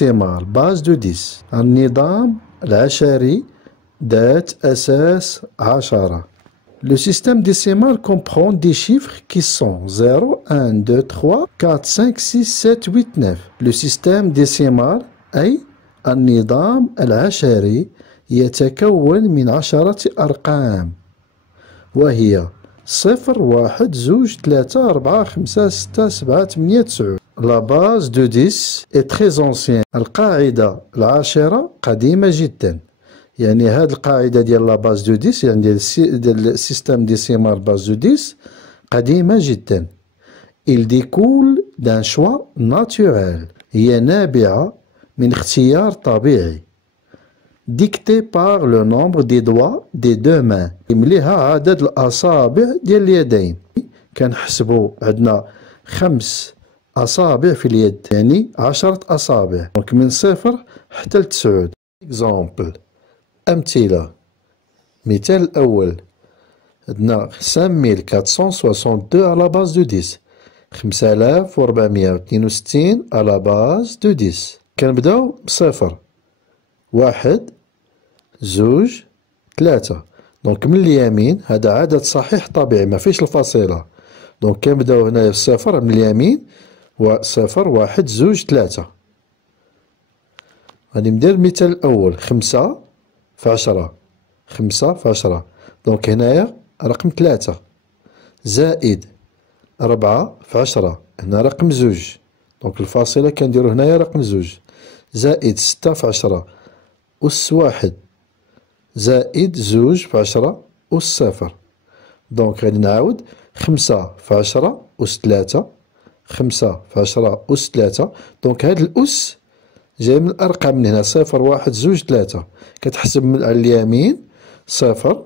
ديسيمال باز دو 10. النظام العشري ذات أساس 10. Le système décimal comprend des chiffres qui sont 0, 1, 2, 3, 4, 5, 6, 7, 8, 9. Le système décimal أي النظام العشري يتكون من 10 أرقام، وهي 0 1 2 3 4 5 6 7 8 9. La base de 10 est très ancienne. القاعدة العاشرة قديمة جدا. يعني هاد القاعدة ديال لا باز دو 10 يعني ديال السيستم ديسيمال باز دو 10 قديمة جدا. Il découle d'un choix naturel. هي نابعة من اختيار طبيعي. Dicté par le nombre des doigts des deux mains. يمليها عدد الأصابع ديال اليدين. كنحسبو عندنا 5 أصابع في اليد، يعني 10 أصابع. دونك من 0 حتى ل9. Exemple. أمثلة. مثال الأول عندنا 5462 على باز دو 10. 5462 على باز دو 10. كنبداو بصفر، 1 2 3. دونك من اليمين هذا عدد صحيح طبيعي ما فيش الفاصلة. دونك كنبداو هنايا بصفر من اليمين، وصفر 1 2 3. غادي ندير المثال الأول 5 في 10. 5 في 10. دونك هنايا رقم 3 زائد 4 في 10. هنا رقم 2. دونك الفاصلة كنديرو هنايا رقم 2 زائد 6 في 10 أس 1 زائد 2 في 10 أس 0. دونك غادي نعاود 5 في 10 أس 3. 5 في 10 أس 3. دونك هاد الأس جاي من الأرقام من هنا 0 1 2 3. كتحسب من على اليمين 0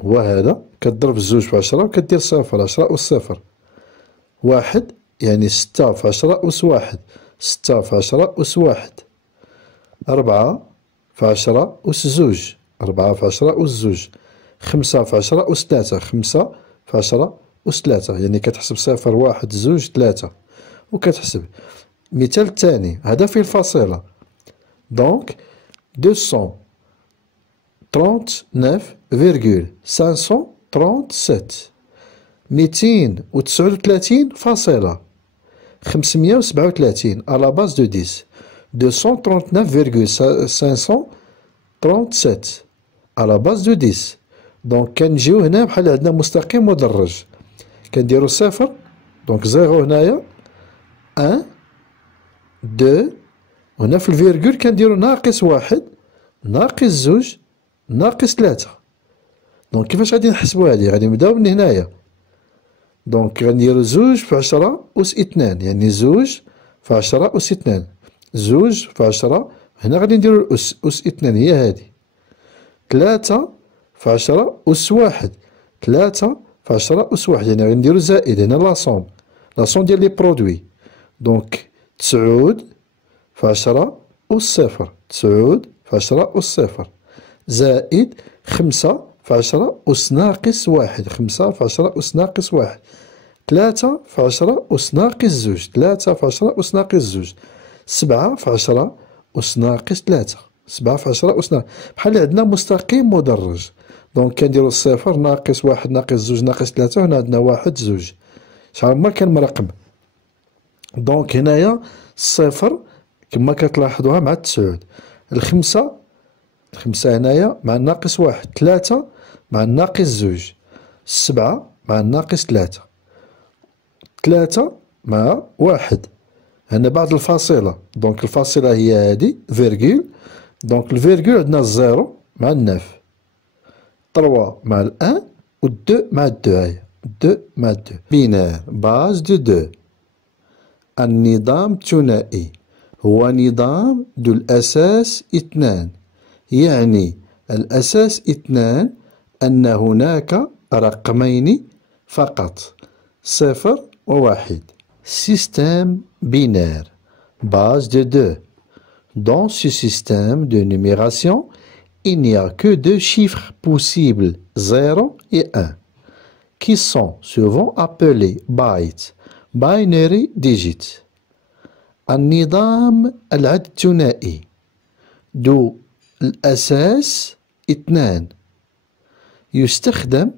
هو هذا، كتضرب 2 في 10 وكدير 0 10 أس 0. 1 يعني 6 في 10 أس 1. 6 في 10 أس 1. 4 في 10 أس 2. 4 في 10 أس 2. 5 في 10 أس 3. 5 في 10 أس 3. يعني كتحسب 0 1 2 3 وكتحسب. المثال الثاني هذا فيه الفاصلة. دونك 239,537. 239 فاصلة 537 على باز دو 10. 239,537 على باز دو 10. دونك كنجيو هنا بحال عندنا مستقيم مدرج، كنديرو 0. دونك 0 هنايا 1 2. وهنا في الفيرغول كنديرو ناقص 1 ناقص 2 ناقص 3. دونك كيفاش غادي نحسبو هادي؟ غادي نبداو من هنايا. دونك غنديرو 2 في 10 أس 2، يعني 2 في 10 أس 2. 2 في 10 هنا غادي نديرو الأس، أس 2 هي هادي. 3 في 10 أس 1. 3 في 10 أس 1 يعني غادي نديرو زائد هنا لاصوم، لاصوم ديال لي برودوي. دونك 9 في 10 أس 0. 9 في 10 أس 0 زائد 5 في 10 أس ناقص 1. 5 في 10 أس ناقص 1. 3 في 10 أس ناقص 2. 3 في 10 أس ناقص 2. 7 في 10 أس ناقص 3. 7 في 10 أس ناقص. بحال عندنا مستقيم مدرج. دونك كنديرو 0 ناقص 1 ناقص 2 ناقص 3. هنا عندنا 1 2. شحال ما كان مرقم. دونك هنايا 0 كما كتلاحظوها مع 9. الخمسة هنايا مع الناقص 1. 3 مع الناقص 2. 7 مع الناقص 3. 3 مع 1. هنا بعد الفاصلة. دونك الفاصلة هي هادي فيرغول. دونك الفيرغول عندنا 0 مع 9. 3 مع 1 و 2 مع 2. هاهي 2 مع 2. بينار باز دو 2. النظام الثنائي هو نظام ذو الأساس 2. يعني الأساس 2 أن هناك رقمين فقط 0 و 1. Système binaire, base de 2. Dans ce système de numération, il n'y a que deux chiffres possibles, 0 et 1, qui sont souvent appelés bytes, binary digits. النظام العد الثنائي ذو الأساس 2 يستخدم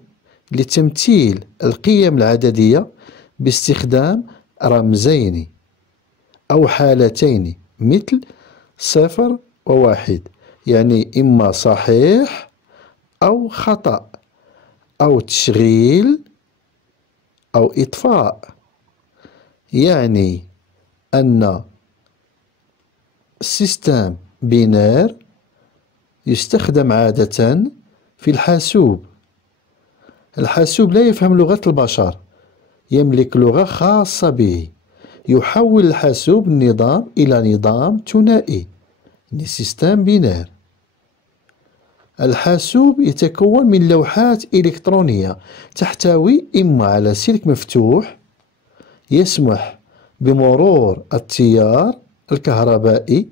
لتمثيل القيم العددية باستخدام رمزين أو حالتين مثل 0 و1، يعني إما صحيح أو خطأ أو تشغيل أو إطفاء. يعني أن السيستم بينار يستخدم عادة في الحاسوب. الحاسوب لا يفهم لغة البشر، يملك لغة خاصة به. يحول الحاسوب النظام إلى نظام ثنائي، سيستم بينار. الحاسوب يتكون من لوحات إلكترونية تحتوي إما على سلك مفتوح يسمح بمرور التيار الكهربائي،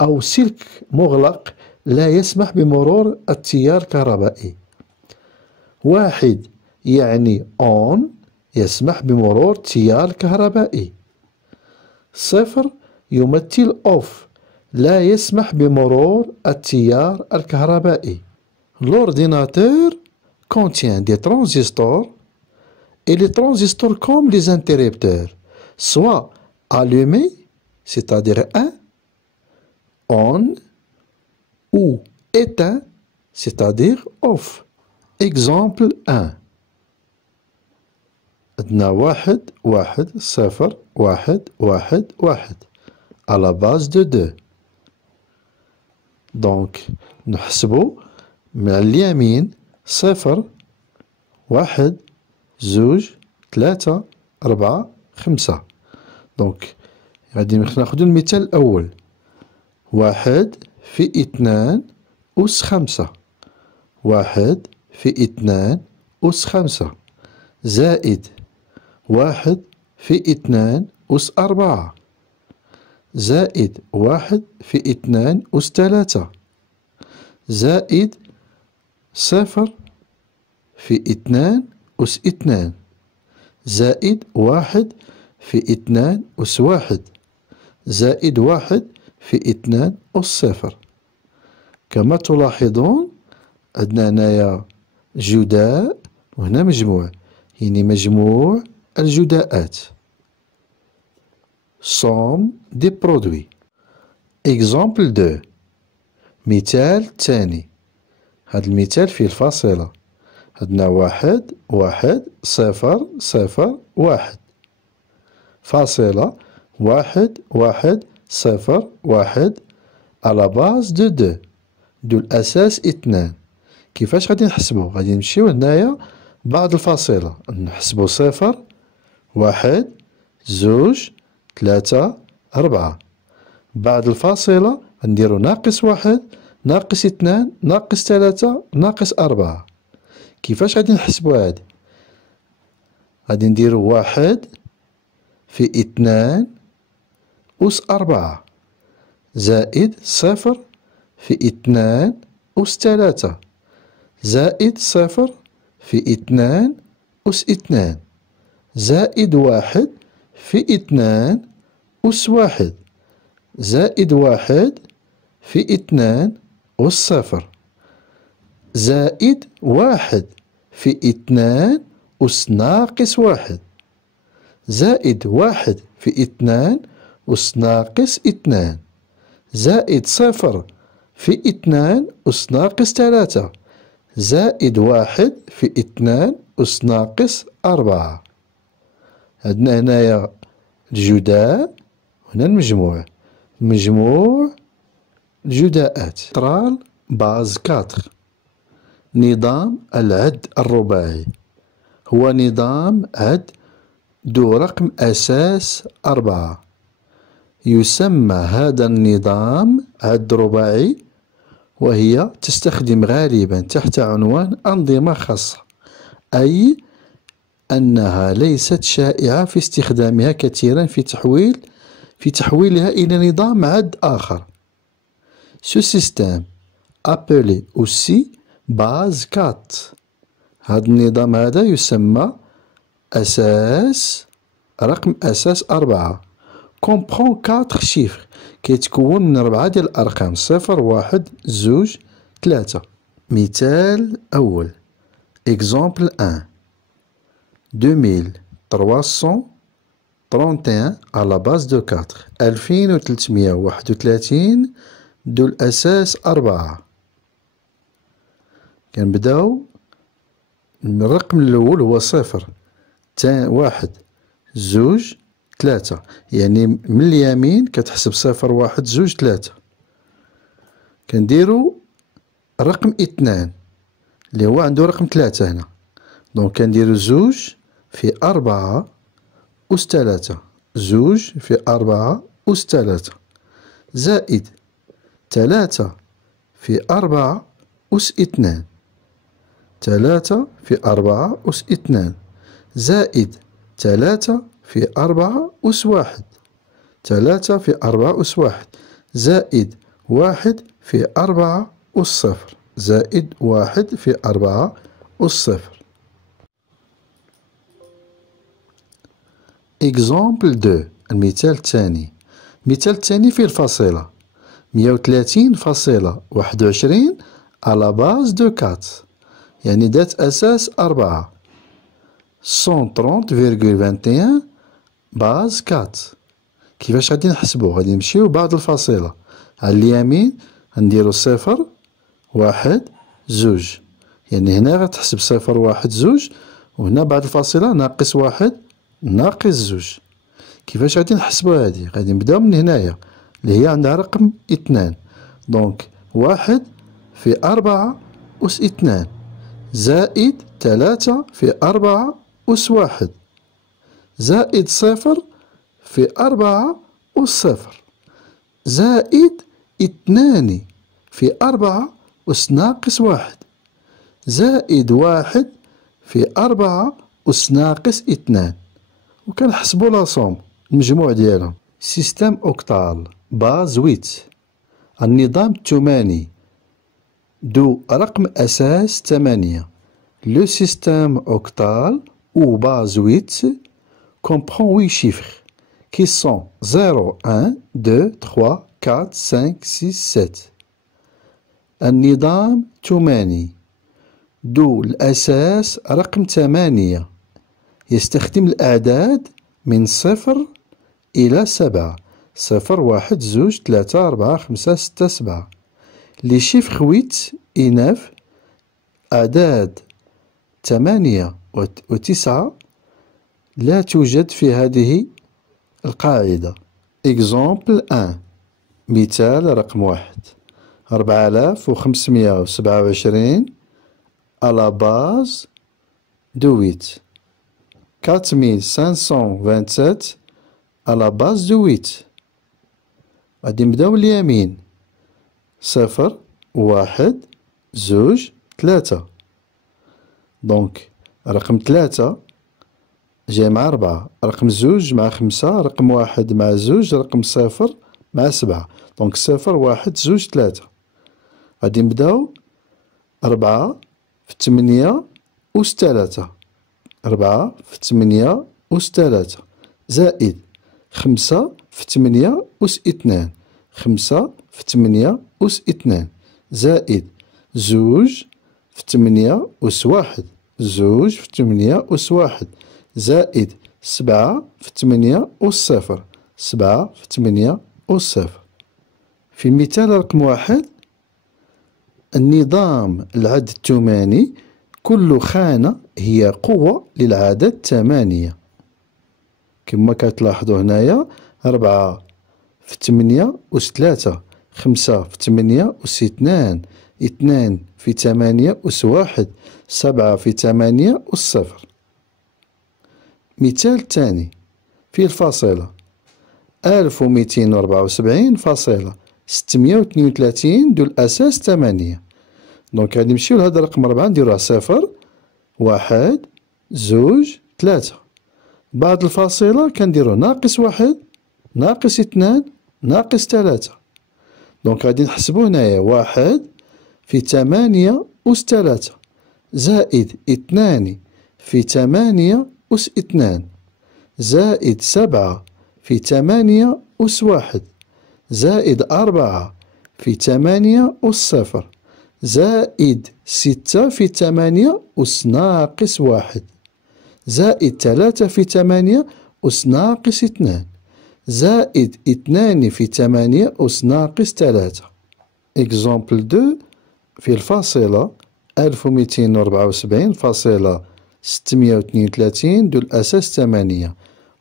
أو سلك مغلق لا يسمح بمرور التيار الكهربائي. 1 يعني ON يسمح بمرور التيار الكهربائي. 0 يمثل OFF لا يسمح بمرور التيار الكهربائي. L'ordinateur contient des transistors et les transistors comme les interrupteurs, soit allumés, c'est-à-dire 1, on, ou éteint, c'est-à-dire off. Exemple 1. عندنا 1 1 0 1 1 1 à la base de 2. Donc نحسبو من اليمين 0 1 2 3 4 5. دونك غادي ناخدو المثال الأول، 1 في 2 أس 5، 1 في 2 أس 5 زائد 1 في 2 أس 4 زائد 1 في 2 أس 3 زائد 0 في 2 أس 2 زائد 1 في 2 أس 1 زائد 1 في 2 أس 0. كما تلاحظون عندنا هنايا جداء وهنا مجموع، يعني مجموع الجداءات. somme des produits. Exemple 2. مثال تاني. هاد المثال فيه الفاصلة. عندنا 1 1 0 0 1 فاصلة 1 1 0 1 على باز دو 2 دو الأساس 2. كيفاش غادي نحسبو؟ غادي نمشيو هنايا بعد الفاصلة نحسبو 0 1 2 3 4. بعد الفاصلة نديرو ناقص 1 ناقص 2 ناقص 3 ناقص 4. كيفاش غادي نحسبو هادي؟ غادي نديرو 1 في 2 أس 4 زائد 0 في 2 أس 3 زائد 0 في 2 أس 2 زائد 1 في 2 أس 1 زائد 1 في 2 أس 0 زائد 1 في 2 أس ناقص 1 زائد 1 في 2 أس ناقص 2 زائد 0 في 2 أس ناقص 3 زائد 1 في 2 أس ناقص 4. عندنا هنايا الجداء وهنا المجموع، مجموع الجداءات. ترال باز 4. نظام العد الرباعي هو نظام عد ذو رقم أساس 4. يسمى هذا النظام عد رباعي، وهي تستخدم غالبا تحت عنوان أنظمة خاصة، أي أنها ليست شائعة في استخدامها كثيرا في تحويلها إلى نظام عد آخر. Ce système appelé aussi base 4. هذا النظام هذا يسمى أساس رقم أساس 4، comprend 4 chiffres كيتكون من 4 ديال الأرقام 0 1 2 3. مثال أول Exemple 1 2331 à la base de 4 2331 ذو الأساس 4. كنبداو الرقم الأول هو 0 1 2 3 يعني من اليمين كتحسب 0 1 2 3. كنديرو رقم 2 اللي هو عنده رقم 3 هنا دونك كنديرو 2 في 4 أس 3 2 في 4 أس 3 زائد 3 في 4 أس 2 3 في 4 أس 2 زائد 3 في 4 أس 1 3 في 4 أس 1 زائد 1 في 4 أس 0 زائد 1 في 4 أس 0. Exemple 2 المثال الثاني. المثال الثاني فيه الفاصلة 130.21 à la base de 4 يعني ذات أساس 4 130.21 باز 4. كيفاش غادي نحسبو؟ غادي نمشيو بعد الفاصلة على اليمين غنديرو 0 1 2 يعني هنا غتحسب 0 1 2 وهنا بعد الفاصلة ناقص 1 ناقص 2. كيفاش غادي نحسبو هادي؟ غادي نبداو من هنايا اللي هي عندها رقم 2 دونك 1 في 4 أس 2 زائد 3 في 4 أس 1 زائد 0 في 4 أس 0 زائد 2 في 4 أس ناقص 1 زائد 1 في 4 أس ناقص 2 وكنحسبو لا صوم المجموع ديالهم. سيستم أوكتال باز 8 النظام الثماني ذو رقم أساس 8. Le système octal ou base 8 comprend 8 chiffres qui sont 0, 1, 2, 3, 4, 5, 6, 7. النظام الثماني ذو الأساس رقم 8 يستخدم الأعداد من 0 إلى 7 0 1 2 3 4 5 6 7. Les chiffres 8 et 9 أعداد 8 و9 لا توجد في هذه القاعدة. Exemple 1 مثال رقم 1 4527 à la base de 8 4527 à la base de 8. غادي نبداو اليمين 0 1 2 3 دونك رقم 3 جاي مع 4 رقم 2 مع 5 رقم 1 مع 2 رقم 0 مع 7 دونك 0 1 2 3. غادي نبداو 4 في 8 أس 3 4 في 8 أس 3 زائد 5 في 8 أس 2 5 في 8 أس 2 زائد 2 في 8 أس 1 2 في 8 أس 1 زائد 7 في 8 أس 0 7 في 8 أس 0. في المثال رقم 1 النظام العد الثماني كل خانة هي قوة للعدد 8 كما كتلاحظوا هنايا 4 في 8 أس 3 5 في 8 أس 2 2 في 8 أس 1 7 في 8 أس 0. مثال ثاني فيه الفاصلة 1274.632 ذو الأساس 8 دونك غادي نمشيو لهذا الرقم 4 نديروها 0 1 2 3 بعد الفاصلة كنديرو ناقص 1 ناقص 2 ناقص 3 دونك غادي نحسبو هنايا 1 في 8 أس 3 زائد 2 في 8 أس 2 زائد 7 في 8 أس 1 زائد 4 في 8 أس 0 زائد 6 في 8 أس ناقص 1 زائد 3 في 8 أس ناقص 2 زائد 2 في 8 أس ناقص 3. إكزومبل 2 في الفاصلة 1274.632 دو الأساس 8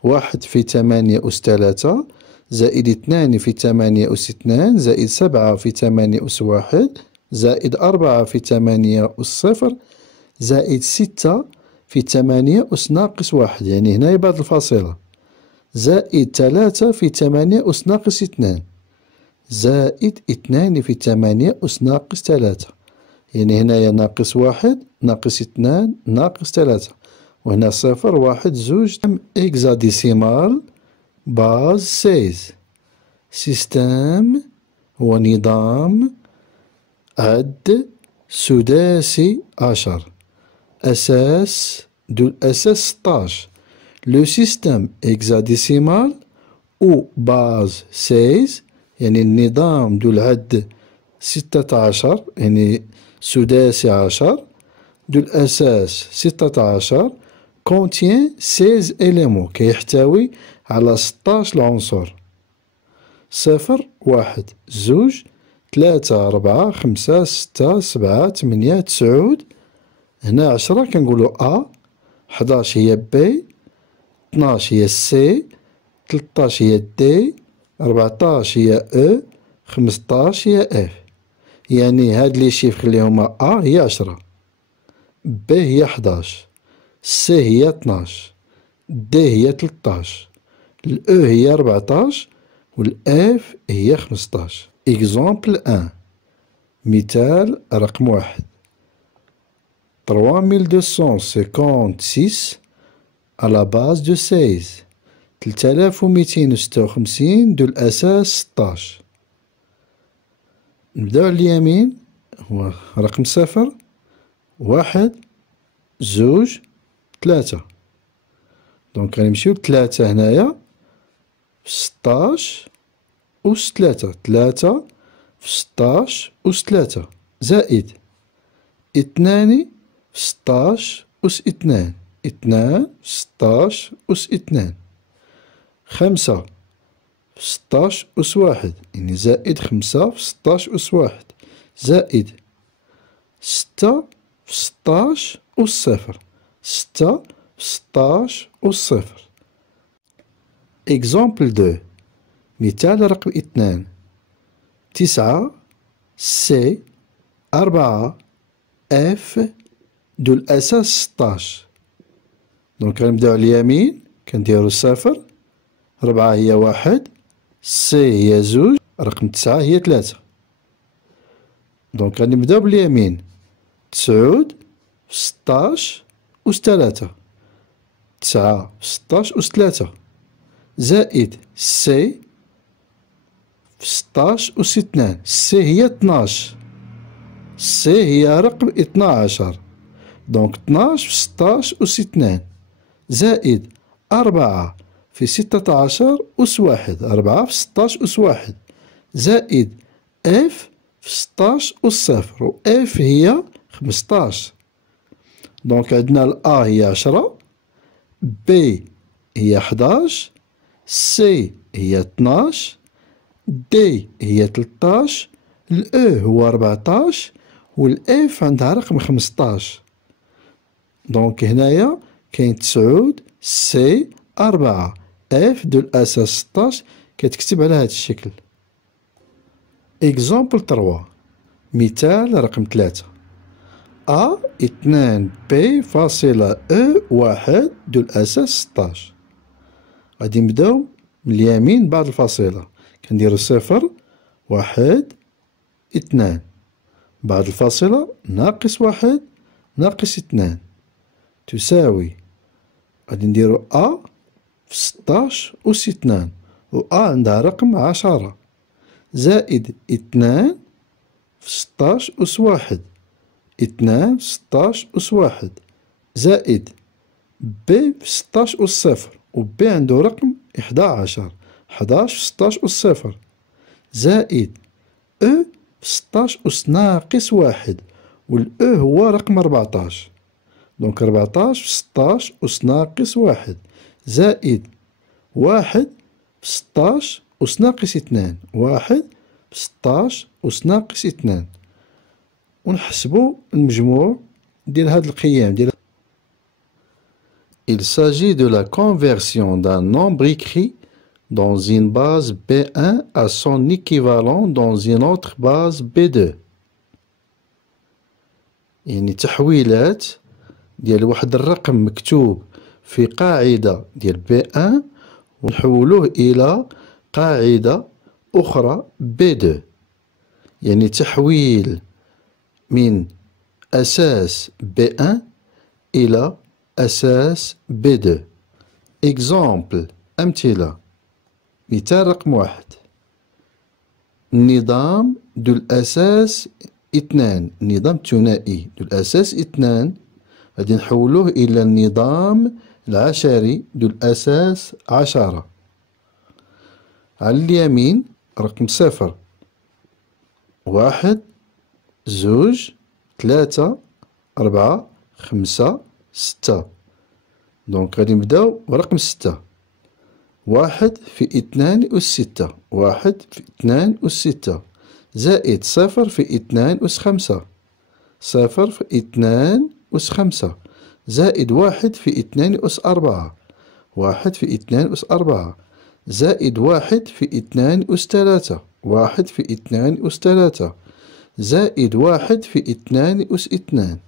1 في 8 أس 3 زائد 2 في 8 أس 2 زائد 7 في 8 أس 1 زائد 4 في 8 أس 0 زائد 6 في 8 أس ناقص 1 يعني هنا بعد الفاصلة زائد 3 في 8 أس ناقص 2 زائد 2 في 8 أس ناقص 3 يعني هنايا ناقص 1 ناقص 2 ناقص 3 وهنا 0 1 زوج إكزاديسيمال باز 16. سيستم هو نظام عد سداسي 10 أساس دو الأساس 16. لو سيستم إكزاديسيمال أو باز 16 يعني النظام دو العد 16 يعني سداسي 10 دو الأساس 16 كونتيان 16 إليمون كيحتوي على 16 العنصر 0 1 زوج 3 4 5 6 7 8 9 هنا 10 كنقولو أ 11 هي بي 12 هي سي 13 هي دي 14 هي او 15 هي اف يعني هاد لي شيفر لي هما أ هي 10 بي هي 11 سي هي 12 دي هي 13 الأو هي 14 والآف هي 15. إكزومبل 1 مثال رقم 1 3256 à la base de 16 3256 دو الأساس 16. نبداو على اليمين هو رقم 0 1 زوج 3 دونك غنمشيو ل3 هنايا 16 أس 3 3 في 16 أس 3 زائد 2 في 16 أس 2 2 في 16 أس 2 5 في 16 أس 1 يعني زائد 5 في 16 أس 1 زائد 6 في 16 أس 0 6 في 16 أس 0. إكزومبل 2 مثال رقم 2 9 سي 4 اف دو الأساس 16 دونك غنبداو على اليمين كنديرو 0 4 هي 1 سي هي 2 رقم 9 هي 3 دونك غنبداو باليمين 9 في 16 أس 3 9 في 16 أس 3 زائد سي في 16 أس 2 سي هي 12 سي هي رقم 12 دونك 12 في 16 أس 2 زائد 4 في 16 أس 1 4 في 16 أس 1 زائد اف في 16 أس 0 و اف هي 15 دونك عندنا الأ هي 10 بي هي 11 سي هي 12 دي هي 13 الأو هو 14 والإف عندها رقم 15 دونك هنايا كاين 9 سي 4 اف دو الأساس 16 كتكتب على هاد الشكل. إكزومبل 3 مثال رقم 3 أ 2 بي فاصلة أو 1 دو الأساس 16 غادي نبداو من اليمين بعد الفاصلة كنديرو 0 1 2 بعد الفاصلة ناقص 1 ناقص 2 تساوي غادي نديرو أ في 16 أس 2 و أ عندها رقم 10 زائد 2 في 16 أس 1 2 في 16 أس 1 زائد بي في 16 أس 0 و بي عندو رقم 11. 11 في 16 أس صفر زائد أو في 16 أس ناقص واحد، والأو هو رقم 14. دونك 14 في 16 أس ناقص واحد زائد واحد في 16 أس ناقص 2. واحد في 16 أس ناقص 2. ونحسبو المجموع ديال هاد القيم ديال. Il s'agit de la conversion d'un nombre écrit dans une base B1 à son équivalent dans une autre base B2. يعني تحويلات ديال واحد الرقم مكتوب في قاعدة ديال B1 ونحولوه إلى قاعدة أخرى B2. يعني تحويل من أساس B1 إلى أساس B2. إكزامبل، أمثلة. مثال رقم واحد: النظام ذو الأساس 2. النظام الثنائي ذو الأساس 2 غادي نحولوه إلى النظام العشري ذو الأساس 10. على اليمين رقم 0، 1 2 3 4 5 6. دونك غادي نبداو برقم 6. 1 في 2 أس 6. 1 في 2 أس 6 زائد 0 في 2 أس 5. 0 في 2 أس 5 زائد 1 في 2 أس 4. 1 في 2 أس 4 زائد 1 في 2 أس 3. 1 في 2 أس 3 زائد 1 في 2 أس 2.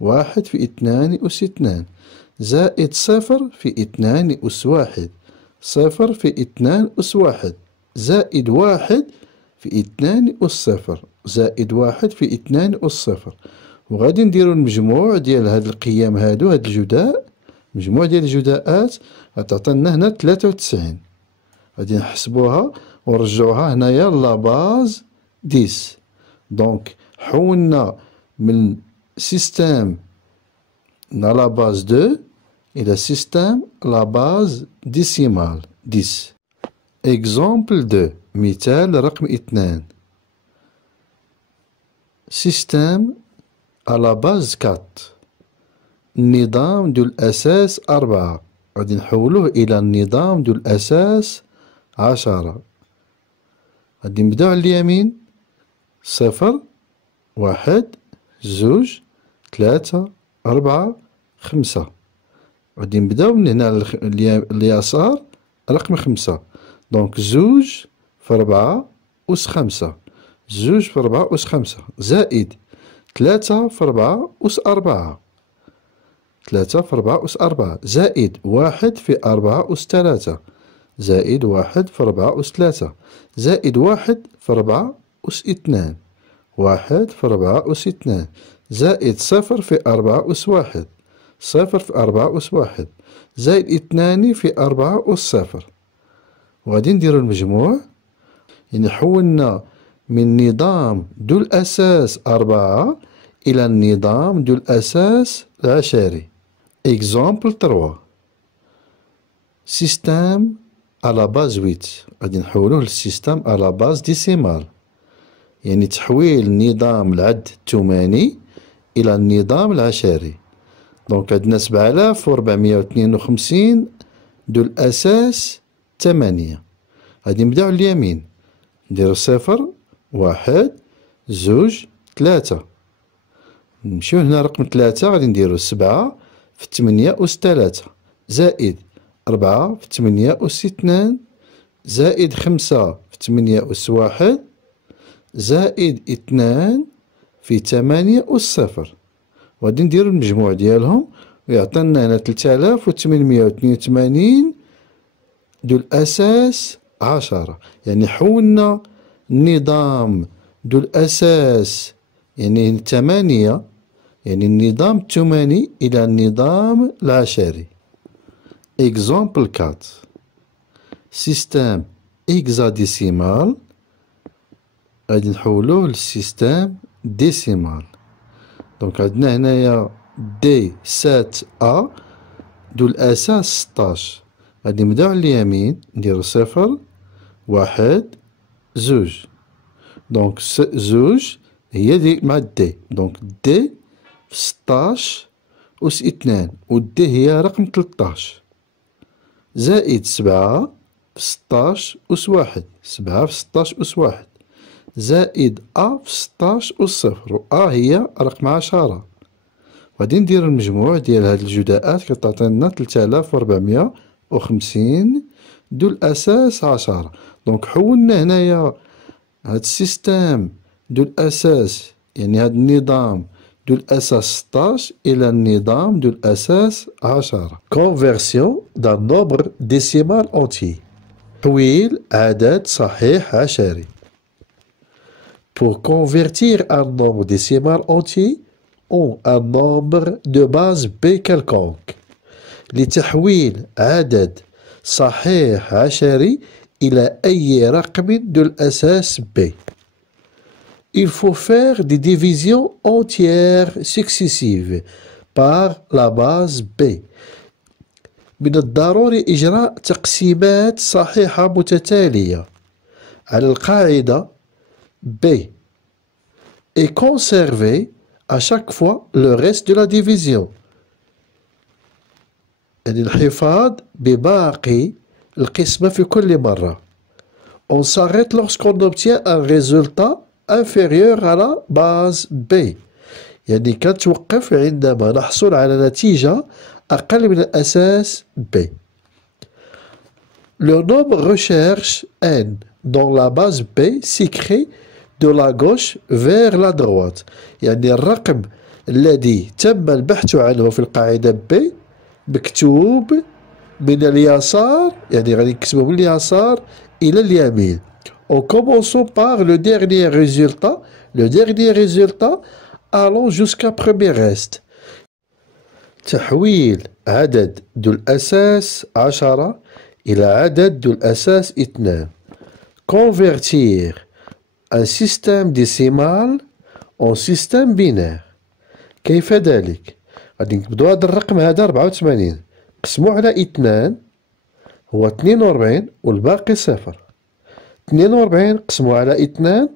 1 في 2 أس 2 زائد 0 في 2 أس 1. 0 في 2 أس 1 زائد 1 في 2 أس 0 زائد 1 في 2 أس 0. وغادي نديرو المجموع ديال هاد القيم هادو، هاد الجداء، المجموع ديال الجداءات غتعطينا هنا 93. غادي نحسبوها ونرجعوها هنايا لاباز 10. دونك حولنا من سيستم à la base 2 إلى système à la base décimale 10. Exemple 2. مثال رقم 2. système à la base 4. النظام ذو الأساس 4 غادي نحولوه إلى النظام ذو الأساس 10. غادي نبداو على اليمين 0 1 2 3 4 5. غادي نبداو من هنا اليسار رقم 5. دونك 2 في 4 أس 5. 2 في 4 أس 5 زائد 3 في 4 أس 4. 3 في 4 أس 4 زائد 1 في 4 أس 3 زائد 1 في 4 أس 3 زائد 1 في 4 أس 2. 1 في 4 أس 2 زائد 0 في 4 أس 1. 0 في 4 أس 1 زائد 2 في 4 أس 0. وغادي نديرو المجموع. يعني حولنا من نظام ذو الأساس 4 إلى النظام ذو الأساس العشري. إكزامبل 3. سيستم à la base 8. غادي نحولوه للسيستم à la base décimale. يعني تحويل نظام العد الثماني إلى النظام العشري. دونك عندنا 7452 ذو الأساس 8. غادي نبداو على اليمين نديرو 0 1 2 3. نمشيو هنا رقم 3 غادي نديرو 7 في 8 أس 3 زائد 4 في 8 أس 2 زائد 5 في 8 أس 1 زائد 2 في 8 أس 0. وغادي نديرو المجموع ديالهم ويعطينا هنا 3882 ذو الأساس 10. يعني حولنا النظام ذو الأساس يعني 8 يعني النظام الثماني إلى النظام العشري. Exemple 4. système hexadécimal غادي نحولوه للسيستم ديسيمال. دونك عندنا هنايا دي 7 ا ذو الأساس 16 غادي نبداو على اليمين نديرو 0 1 2. دونك زوج هي دي مع دي، دونك دي في 16 أس 2، و دي هي رقم 13 زائد 7 في 16 أس 1، 7 في 16 أس 1 زائد أ في 16 أس 0، و أ هي رقم 10. غادي ندير المجموع ديال هاد الجداءات كتعطينا 3450 دو الأساس 10. دونك حولنا هنايا هاد السيستام دو الأساس، يعني هاد النظام دو الأساس 16 إلى النظام دو الأساس 10. Conversion d'un nombre décimal entier. تحويل عدد صحيح عشري. Pour convertir un nombre décimal entier en un nombre de base B quelconque. لتحويل عدد صحيح عشري إلى أي رقم دو الأساس B. Il faut faire des divisions entières successives par la base B. من الضروري إجراء تقسيمات صحيحة متتالية على القاعدة B et conserver à chaque fois le reste de la division. يعني الحفاظ بباقي القسمة في كل مرة. On s'arrête lorsqu'on obtient un résultat inférieur à la base B. يعني كنتوقف عندما نحصل على نتيجة أقل من الأساس B. Le nombre recherche n dans la base B s'écrit de la gauche vers la droite. يعني الرقم الذي تم البحث عنه في القاعدة B مكتوب من اليسار، يعني غادي نكتبو من اليسار إلى اليمين. En commençant par le dernier résultat, allant jusqu'à premier reste. تحويل عدد ذو الأساس 10 إلى عدد ذو الأساس 2. Convertir un système décimal en système binaire. كيف ذلك؟ غادي نكتبو هذا الرقم هذا 84 نقسمو على 2 هو 42 والباقي 0. 42 نقسمو على 2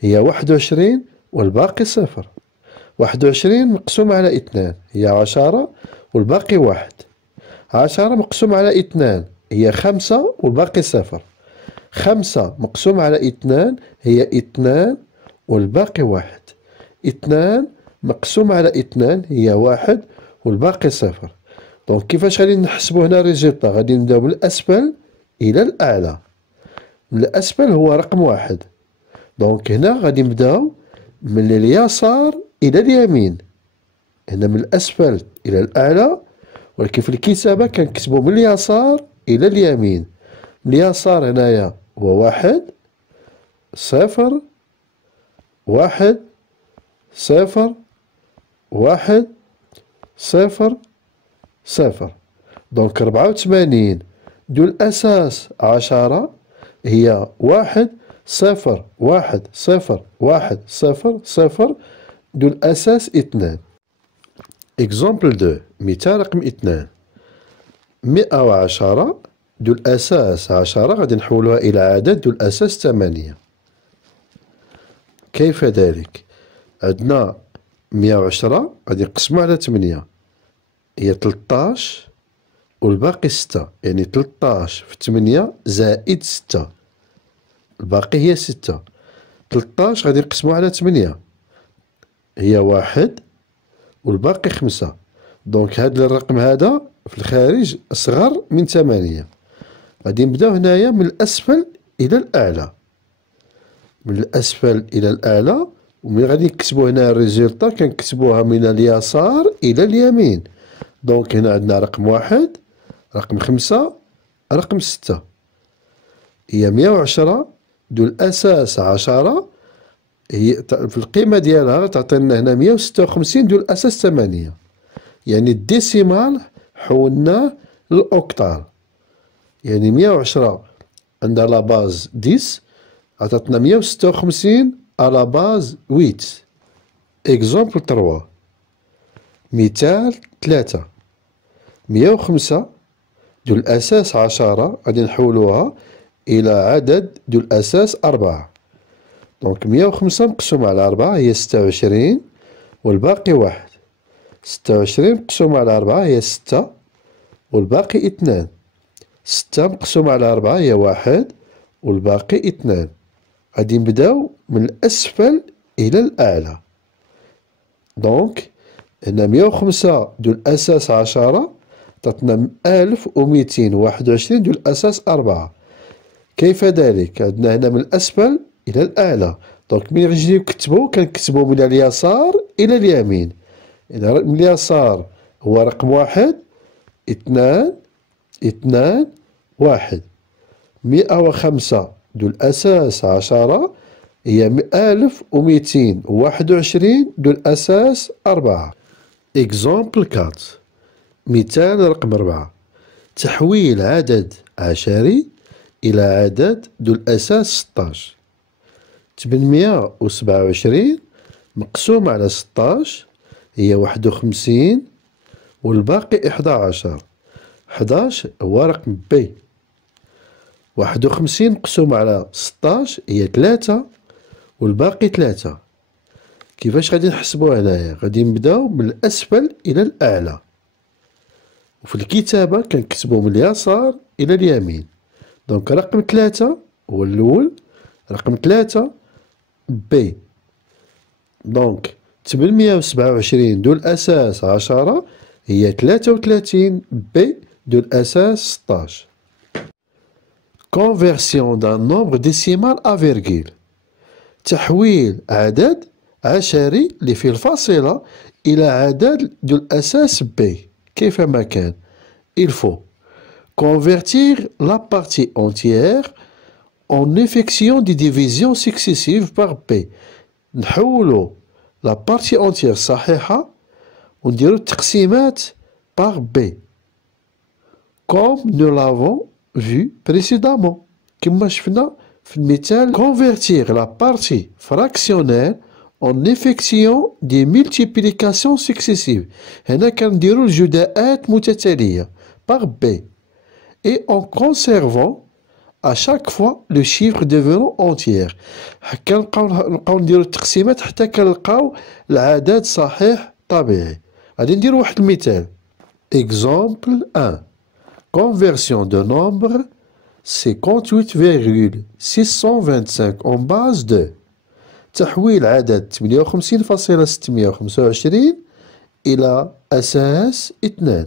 هي 21 والباقي 0. 21 مقسوم على 2 هي 10 والباقي 1. 10 مقسوم على 2 هي 5 والباقي 0. 5 مقسوم على 2 هي 2 والباقي 1. 2 مقسوم على 2 هي 1 والباقي 0. دونك كيفاش غادي نحسبو هنا الريزلتا؟ غادي نبداو من الأسفل إلى الأعلى. من الأسفل هو رقم 1، دونك هنا غادي نبداو من اليسار إلى اليمين. هنا من الأسفل إلى الأعلى، ولكن في الكتابة كنكتبو من اليسار إلى اليمين. من اليسار هنايا هو 1 0 1 0 1 0 0. دونك 84 دو الأساس 10 هي 1 0 1 0 1 0 0 دو الأساس 2. Exemple 2 مثال رقم 2. 110 دو الأساس 10 غادي نحولوها إلى عدد دو الأساس 8. كيف ذلك؟ عندنا 110 غادي نقسمو على 8 هي 13 والباقي 6، يعني 13 في 8 زائد 6 الباقي هي 6. 13 غادي نقسمو على 8 هي 1 والباقي 5. دونك هاد الرقم هذا في الخارج أصغر من 8. غادي نبداو هنايا من الأسفل إلى الأعلى. من الأسفل إلى الأعلى، ومن غادي نكتبو هنا الريزلتا كنكتبوها من اليسار إلى اليمين. دونك هنا عندنا رقم 1 رقم 5 رقم 6 هي 110 دو الأساس 10 هي في القيمة ديالها تعطينا هنا 156 دو الأساس 8، يعني الديسيمال حولناه للأوكتال. يعني 110 عندها لا باز 10 عطاتنا 156 على باز 8. إكزومبل 3 مثال 3. 105 ذو الأساس 10 غادي نحولوها إلى عدد ذو الأساس 4. دونك 105 مقسوم على 4 هي 26 والباقي 1. 26 مقسوم على 4 هي 6 والباقي 2. 6 مقسوم على 4 هي 1 والباقي 2. غادي نبداو من الأسفل إلى الأعلى. دونك هنا 105 ذو الأساس 10 عطاتنا 1221 ذو الأساس 4. كيف ذلك؟ عندنا هنا من الأسفل إلى الأعلى. دونك ملي غنجي نكتبو كنكتبو من اليسار إلى اليمين. إذا من اليسار هو رقم 1 2 2 1. 105 ذو الأساس 10 هي 1221 ذو الأساس 4. إكزومبل 4. مثال رقم 4. تحويل عدد عشري إلى عدد ذو الأساس 16. 827 مقسوم على 16 هي 51 والباقي 11. 11 هو رقم بي. 51 مقسوم على 16 هي 3 والباقي 3. كيفاش غادي نحسبو هنايا؟ غادي نبداو من الأسفل إلى الأعلى، وفي الكتابة كنكتبو من اليسار إلى اليمين. دونك رقم 3 هو الأول، رقم 3 بي. دونك 827 ذو الأساس 10 هي 33 بي ذو الأساس 16. Conversion d'un nombre décimal à virgule. تحويل عدد عشري اللي فيه الفاصلة إلى عدد ذو الأساس بي. كيفما كان il faut convertir la partie entière en effectuant des divisions successives par b. نحولو la partie entière صحيحة ونديرو التقسيمات par b comme nous l'avons vu précédemment. كما شفنا في المثال. convertir la partie fractionnelle en effectuant des multiplications successives. هنا كنديرو الجداءات متتالية par b et en conservant à chaque fois le chiffre devenant entier. كنبقاو نديرو التقسيمات حتى كنلقاو العدد صحيح طبيعي. غادي نديرو واحد المثال. Exemple 1. Conversion de nombre 58,625 en base 2. تحويل عدد 58.625 إلى أساس 2.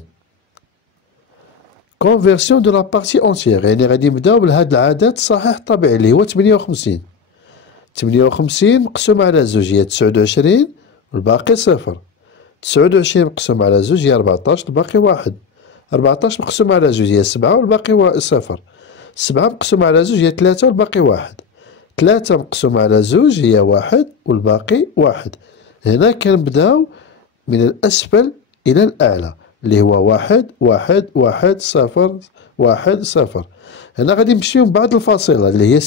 Conversion de la partie entière، يعني غادي نبداو بهاد العدد صحيح طبيعي اللي هو 58. 58 مقسوم على زوج هي 29 والباقي 0. 29 مقسوم على زوج هي 14 الباقي 1. 14 مقسوم على زوج هي 7 والباقي 0. 7 مقسوم على زوج هي 3 والباقي 1. 3 مقسوم على زوج هي 1 والباقي 1. هنا كنبداو من الأسفل إلى الأعلى اللي هو 1 1 1 0 1 0. هنا غادي نمشيو من بعد الفاصلة اللي هي 0.625.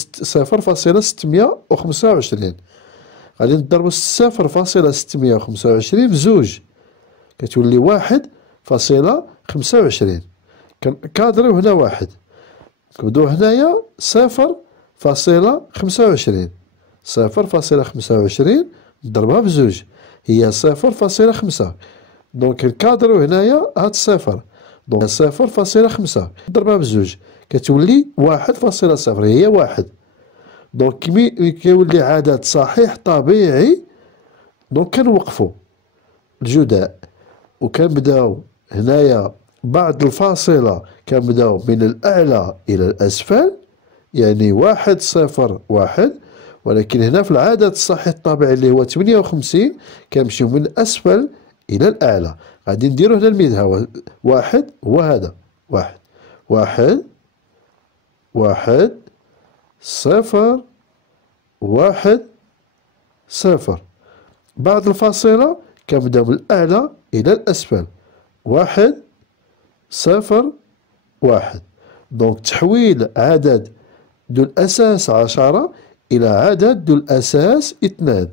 غادي نضربو 0.625 بزوج كتولي 1.25. كنكادريو هنا 1. كنبداو هنايا 0.25. 0.25 نضربها بزوج هي 0.5. دونك نكادرو هنايا هاد الصفر. دونك 0.5 نضربها بزوج كتولي 1.0 هي 1. دونك كي كيولي عدد صحيح طبيعي دونك كنوقفو الجداء وكنبداو هنايا بعد الفاصلة كنبداو من الأعلى إلى الأسفل يعني 1 0 1. ولكن هنا في العدد الصحيح الطبيعي اللي هو 58 كنمشيو من الأسفل إلى الأعلى. غادي نديرو هنا الميزان 1 هو هذا 1 1 1 0 1 0. بعد الفاصلة كنبداو من الأعلى إلى الأسفل 1 0 1. دونك تحويل عدد ذو الأساس 10 إلى عدد ذو الأساس 2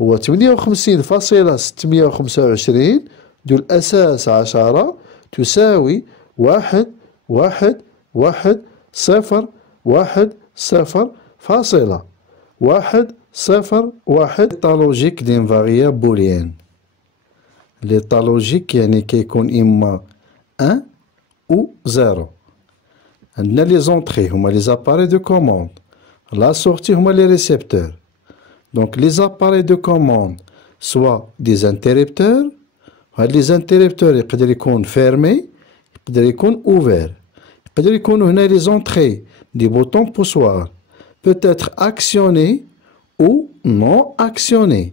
هو 58.625 ذو الأساس 10 تساوي 1 واحد واحد صفر واحد صفر فاصلة واحد صفر واحد. l'état logique d'une variable booléenne. l'état logique يعني كيكون إما 1 ou 0. عندنا les entrées هما les appareils de commande. La sortie هما les récepteurs. Donc les appareils de commande soit des interrupteurs. هاد les interrupteurs يقدر يكون fermés يقدر يكون ouvert. يقدر يكون هنا les entrées des boutons poussoirs peut être actionné ou non actionné.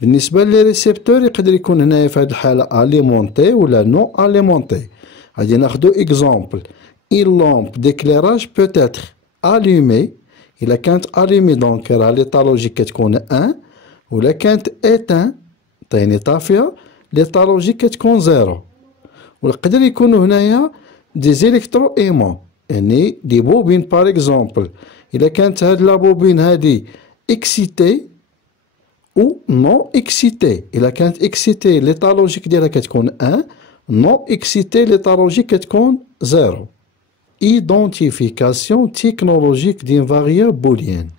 بالنسبة لي ريسبتور يقدر يكون هنايا في هاد الحالة alimenté ولا non alimenté. غادي ناخدو exemple. Une lampe d'éclairage peut être allumée. إلا كانت allumée donc راه l'état logique كتكون 1 ولا كانت éteint يعني طافية l'état logique كتكون 0. ويقدر يكونوا هنايا des électroaimants يعني دي بوبين باغ اكزومبل. إلا كانت هاد لا بوبين هادي اكسيتي او نون اكسيتي. إلا كانت اكسيتي ليطا لوجيك ديالها كتكون 1 نون اكسيتي ليطا لوجيك كتكون 0. Identification technologique d'une variable booléenne.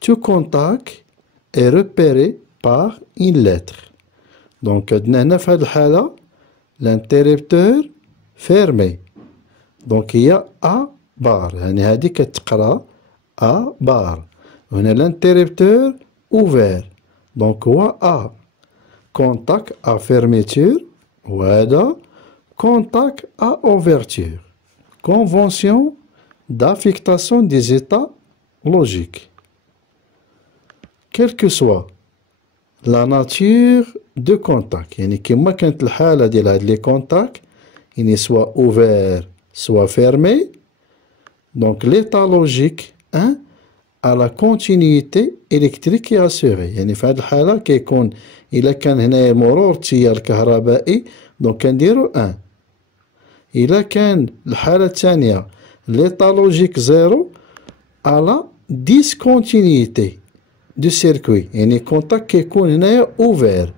Tout contact est repéré par une lettre. Donc هنا في هاد الحالة l'interrupteur fermé. Donc هي A bar يعني هادي كتقرا A bar. هنا l'interrupteur ouvert. Donc هو A. Contact à fermeture وهذا contact à ouverture. Convention d'affectation des états logiques. Quelle que soit la nature de contact يعني كما كانت الحالة ديال هاد لي كونتاك يعني soit ouvert soit fermé. Donc l'état logique 1 à la continuité électrique est assurée. يعني في هاد الحالة كيكون إلا كان هنايا مرور تيار كهربائي دونك كنديرو 1. إلا كان الحالة الثانية l'état logique 0 à la discontinuité du circuit يعني كونتاك كيكون هنايا ouvert.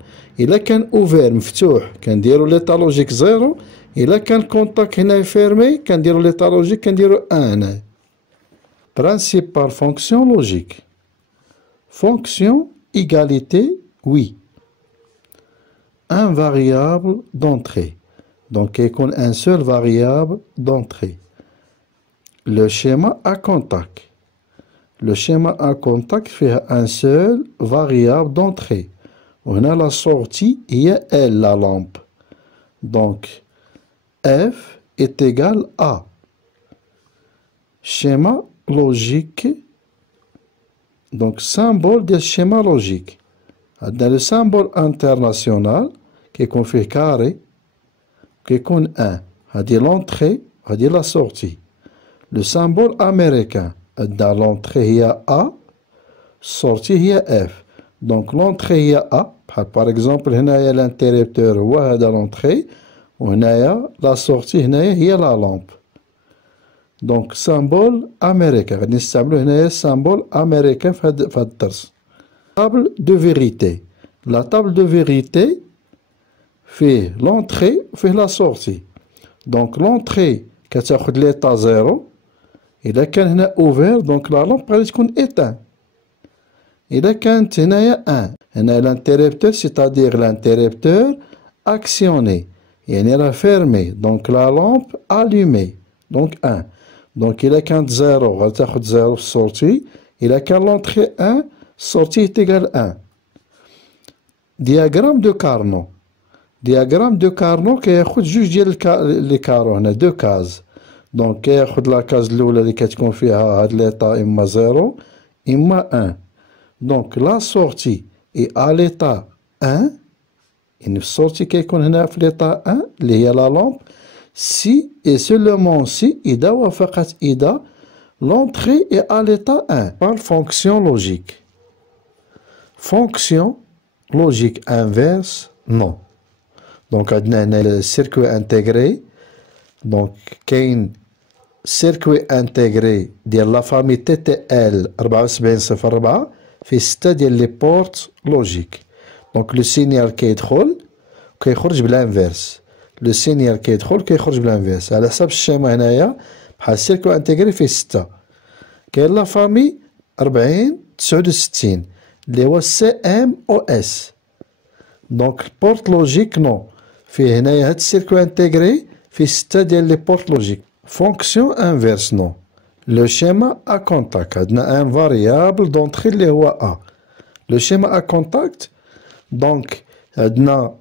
إلا كان ouvert مفتوح كنديرو l'état logique 0. إلا كان كونتاك هنايا fermé كنديرو l'état logique كنديرو 1 هنايا. Principale fonction logique. Fonction égalité oui. Un variable d'entrée. Donc il y a un seul variable d'entrée. Le schéma à contact. Le schéma à contact fait un seul variable d'entrée. On a la sortie et L, la lampe. Donc F est égal à schéma logique. Donc symbole du schéma logique. Dans le symbole international qui est fait carré qui est 1. C'est l'entrée, c'est la sortie. Le symbole américain dans l'entrée il y a A, sortie il y a F. Donc l'entrée il y a A. Par exemple, il y a l'interrupteur dans l'entrée. Il y a la sortie, il y a la lampe. Donc symbole américain. Il y a un symbole américain dans le ders. Table de vérité. La table de vérité fait l'entrée, fait la sortie. Donc l'entrée, كتاخد l'état 0. إذا كان هنا ouvert, donc la lampe غادي تكون éteinte. إذا كانت هنايا 1. هنا l'interrupteur, c'est-à-dire l'interrupteur actionné. يعني راه fermé. Donc la lampe allumée. Donc 1. Donc إذا كانت 0 غادي تاخد 0 في الsortie. إذا كان l'entrée 1, sortie est égale 1. Diagramme de Carnot. Diagramme de Carnot كياخد جوج ديال لي كارو هنا دو كاز. دونك كياخد لا كاز الأولى اللي كتكون فيها هاد ليطا إما 0 إما 1. دونك لا سورتي إي أ ليطا 1 يعني في السورتي كيكون هنا في ليطا 1 اللي هي لا لامب سي إي سولومون سي إذا وافقت إذا l'entrée est à l'état 1 par fonction logique. Fonction logique inverse, non. Donc, on a le circuit intégré. Donc, il y a un circuit intégré de la famille TTL 7404 في 6 ديال les portes logiques. Donc, le signal qui يدخل كيخرج بالانفيرس. لو سينيال كيدخل كيخرج بالانفيرس على حساب الشيما هنايا بحال سيركو انتيغري فيه 6. كاين لا فامي 40 69 اللي هو سي ام او اس. دونك البورت لوجيك نو، فيه هنايا هاد السيركو انتيغري فيه 6 ديال لي بورت لوجيك. فونكسيون انفيرس نو. لو شيما ا كونتاكت عندنا ان فاريابل دونتري اللي هو ا. لو شيما ا كونتاكت دونك عندنا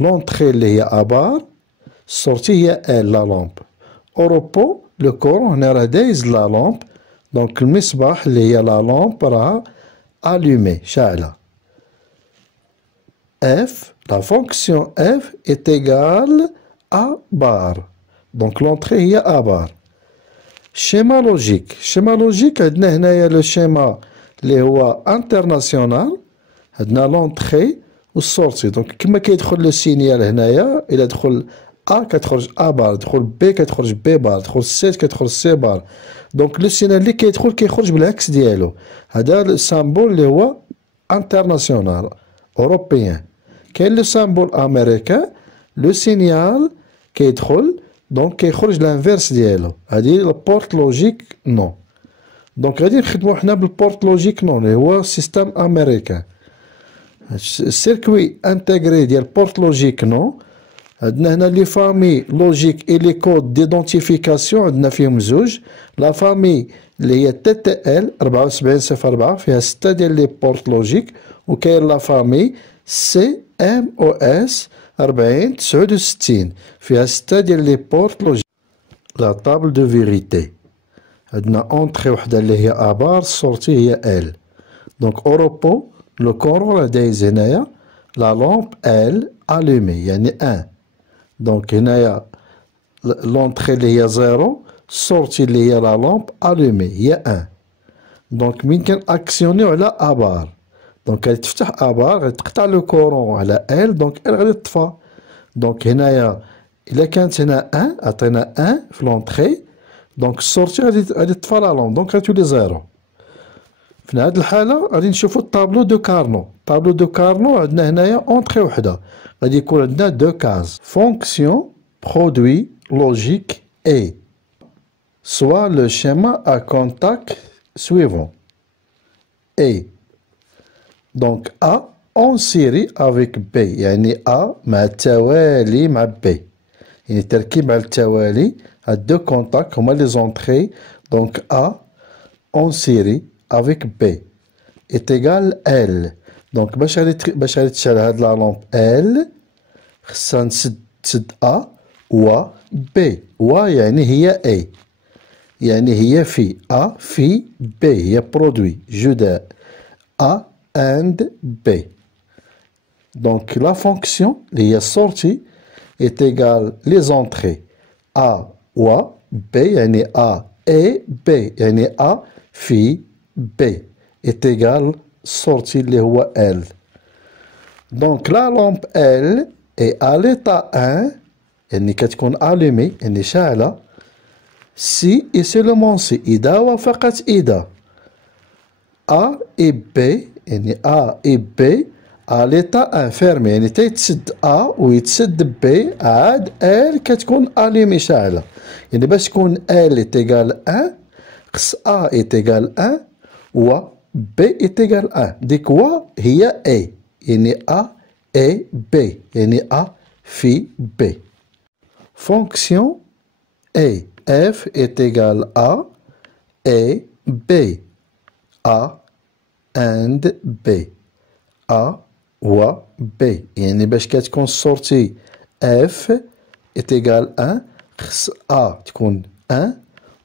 لونتري اللي هي ا بار، السورتي هي ال لا لامب. اوروبو لو كورون هنا راه دايز لا لامب، دونك المصباح اللي هي لا لامب راه الومي شاعله. اف لا فونكسيون اف est égale à bar. دونك لونتري هي ا بار. شيما لوجيك. شيما لوجيك عندنا هنايا لو شيما اللي هو انترناسيونال، عندنا لونتري والسورتي. دونك كما كيدخل لو سينيال هنايا، الى دخل ا كتخرج ا بار، دخل بي كتخرج بي بار، دخل سي كتخرج سي بار. دونك لو سينيال اللي كيدخل كيخرج بالعكس ديالو. هذا السامبول اللي هو انترناسيونال اوروبيان. كاين لو سامبول امريكان، لو سينيال كيدخل دونك كيخرج لانفيرس ديالو. هادي البورت لوجيك نو. دونك غادي نخدمو حنا بالبورت لوجيك نو اللي هو سيستم امريكان. السيركوي انتيغري ديال بورت لوجيك نو عندنا هنا لي فامي لوجيك اي لي كود ديدونتيفيكاسيون عندنا فيهم زوج. لا فامي اللي هي تي تي ال 7404 فيها 6 ديال لي بورت لوجيك، وكاين لا فامي سي ام او اس 40 69 فيها 6 ديال لي بورت لوجيك. لا طابل دو فيريتي عندنا اونتري وحده اللي هي ا بار، السورتي هي ال. دونك اوروبو لو كورون راه دايز هنايا لا لامب ال الومي يعني ان. دونك هنايا لونتري اللي هي زيرو، السورتي اللي هي لا لامب الومي هي ان. دونك مين كان اكسيونيو على ا بار، دونك غادي تفتح ا بار غادي تقطع لو كورون على ال، دونك ال غادي تطفى. دونك هنايا الا كانت هنا ان عطينا ان في لونتري، دونك السورتي غادي تطفى لا لامب، دونك غادي تولي زيرو. في هاد الحالة غادي نشوفو الطابلو دو كارنو. طابلو دو كارنو عندنا هنايا اونتري وحدة، غادي يكون عندنا دو كاز. فونكسيون برودوي لوجيك اي سوا لو شيما ا كونتاكت سويفون اي. دونك ا اون سيري افيك بي، يعني ا مع التوالي مع بي، يعني تركيب مع التوالي. هاد دو كونتاكت هما لي زونتري. دونك ا اون سيري افيك بي est égal L. دونك باش غادي تشعل هاد لا لامب L خصها تسد A و B. و يعني هي A، يعني هي في A في B، هي برودوي جداء A and B. دونك لا فونكسيون اللي هي السورتي est égal les entrées A و B، يعني A et B، يعني A في B est égal sortie اللي هو L. دونك لا لامب L est à l'état 1 يعني كتكون allumée يعني شاعلة si et seulement si إذا وفقط إذا A et B، يعني A et B à l'état 1 fermé، يعني تيتسد A ويتسد B عاد L كتكون allumée شاعلة. يعني باش تكون L est égal 1 خص A est égal 1 و B est égal 1. ديك و هي A، يعني A et B، يعني A في B. Fonction A F est égal à et B. A and B. A و B، يعني باش كتكون السورتي F est égal 1 خص A تكون 1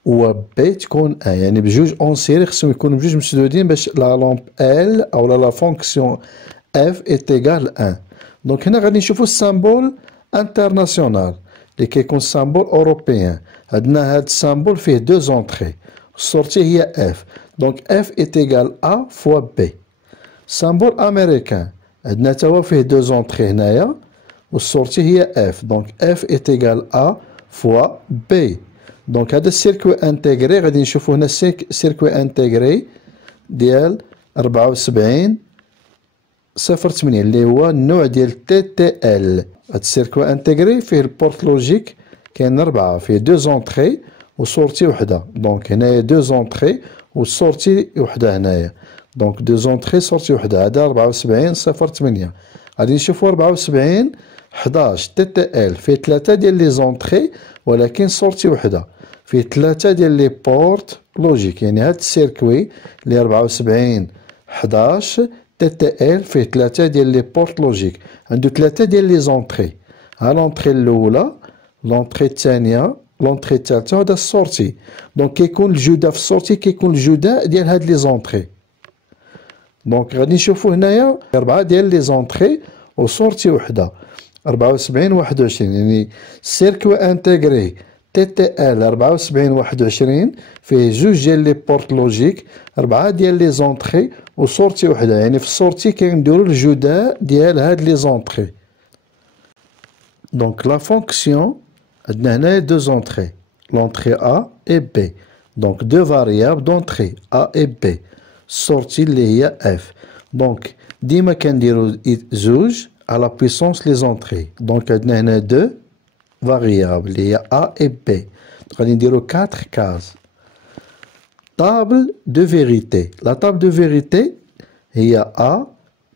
و بي تكون ان، يعني بجوج اون سيري خصهم يكونوا بجوج مسدودين باش لا لامب ال او لا فونكسيون اف ايت ايغال ان. دونك هنا غادي نشوفوا السامبول انترناسيونال اللي كيكون سامبول اوروبيان. عندنا هاد السامبول فيه دو زونتري، السورتي هي اف، دونك اف ايت ايغال ا فوا بي. سامبول امريكان عندنا تا هو فيه دو زونتري هنايا والسورتي هي اف، دونك اف ايت ايغال ا فوا بي. دونك هذا السيركوي انتيغري غادي نشوفو هنا سيركوي انتيغري ديال 74 08 اللي هو النوع ديال تي تي ال. هاد السيركوي انتيغري فيه البورت لوجيك كاين 4 فيه 2 زونطري و سورتي وحده دونك هنايا 2 زونطري و سورتي وحده هنايا دونك 2 زونطري سورتي وحده هذا 74 صفر 8 غادي نشوفو 74 11 تي تي ال فيه 3 ديال لي زونطري ولكن سورتي وحده فيه 3 ديال لي بورت لوجيك يعني هاد السيركوي اللي 74 11 تي تي ال فيه 3 ديال لي بورت لوجيك عنده 3 ديال لي زونطري ها لونطري الاولى لونطري الثانيه لونطري الثالثه وهذا السورتي دونك كيكون الجوده في السورتي كيكون الجوده ديال هاد لي زونطري دونك غادي نشوفو هنايا 4 ديال لي زونطري و سورتي وحده 74 21 يعني سيركوي انتيغري تي تي ال 74 21 فيه جوج ديال لي بورت لوجيك 4 ديال لي زونطري و سورتي وحده يعني في السورتي كنديرو الجداء ديال هاد لي زونطري دونك لا فونكسيون عندنا هنايا 2 زونطري لونطري ا اي بي دونك 2 فاريابل دونطري ا اي بي السورتي اللي هي اف دونك ديما كنديرو زوج على بويسونس لي زونطري دونك عندنا هنا 2 فاريابل اللي هي ا اي بي غادي نديرو 4 كاز طابل دو فيريتي لا طابل دو فيريتي هي ا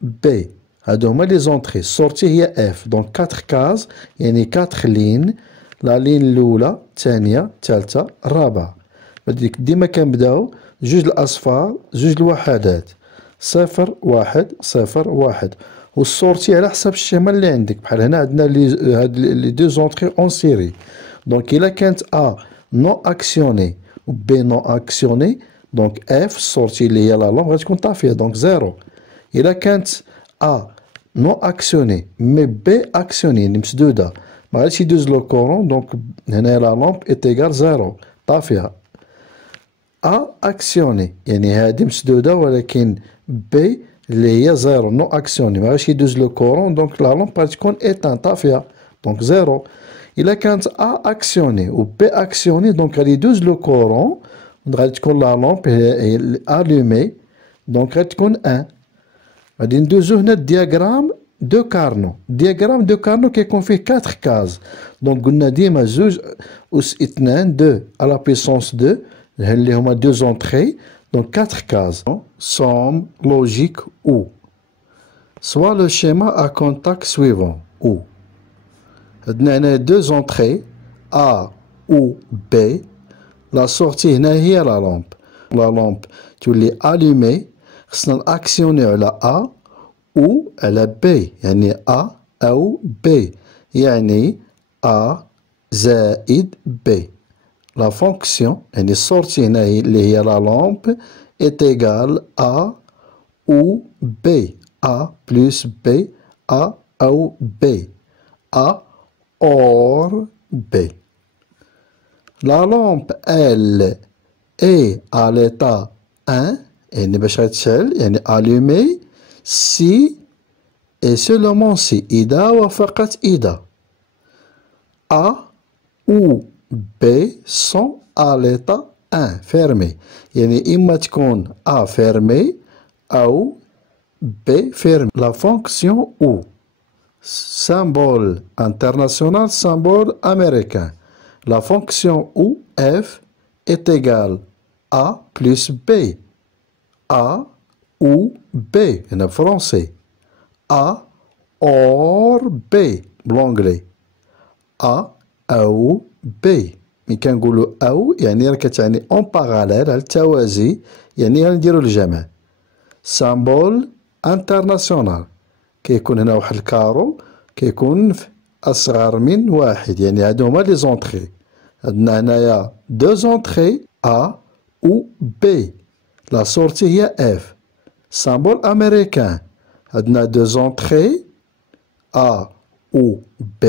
بي هادو هما لي زونطري السورتي هي اف دونك 4 كاز يعني 4 لين لا لين الاولى الثانيه الثالثه الرابعه ديما كنبداو جوج الاصفار جوج الوحدات 0 1 0 1 والسورتي على حسب الشيما اللي عندك بحال هنا عندنا هاد لي دو زونطري اون سيري دونك الا كانت ا نو اكسيوني و بي نو اكسيوني دونك اف السورتي اللي هي لا لون غتكون طافيه دونك 0 الا كانت ا نو اكسيوني مي بي اكسيوني يعني مسدوده ما غاديش يدوز لو كورون دونك هنا لا لومب ايت ايكال 0 طافيه ا اكسيوني يعني هادي مسدوده ولكن بي اللي هي 0 نو اكسيوني ما غاديش يدوز لو كورون دونك لا لومب غادي تكون ايتان طافيه دونك 0 الا كانت ا اكسيوني و بي اكسيوني دونك غادي يدوز لو كورون غادي تكون لا لومب الومي دونك غادي تكون 1 غادي ندوزو هنا الدياغرام دو كارنو دياغرام دو كارنو كيكون فيه 4 كاز دونك قلنا ديما زوج أس 2 2 على بيسونس 2 اللي هما 2 زونطري دونك 4 كاز somme logique ou soit le schéma à contact suivant ou عندنا هنا 2 زونطري A ou B لا سورتي هنا هي لا لومب تولي allumée خصنا ناكسيونيو على A ou على B يعني A أو B يعني A زائد B لا فونكسيون يعني السورتي هنا اللي هي لا لومب est égal à ou B A plus B A أو B A or B la lampe elle est à l'état 1 يعني باش غتشعل يعني allumée si et seulement si إذا وفقط إذا A ou B sont à l'état 1 fermé يعني إما تكون A fermé أو B fermé la fonction ou symbole international symbole américain la fonction ou F est égale A plus B A ou B en français A or B بالانجلي A أو B ملي كنقولو أو يعني راه كتعني اون باراليل على التوازي يعني غنديرو الجمع سامبول انترناسيونال كيكون هنا واحد الكارو كيكون أصغر من 1 يعني هادو هما لي زونطري عندنا هنايا 2 زونطري A ou B لا سورتي هي F سامبول أمريكان عندنا 2 زونطري A ou B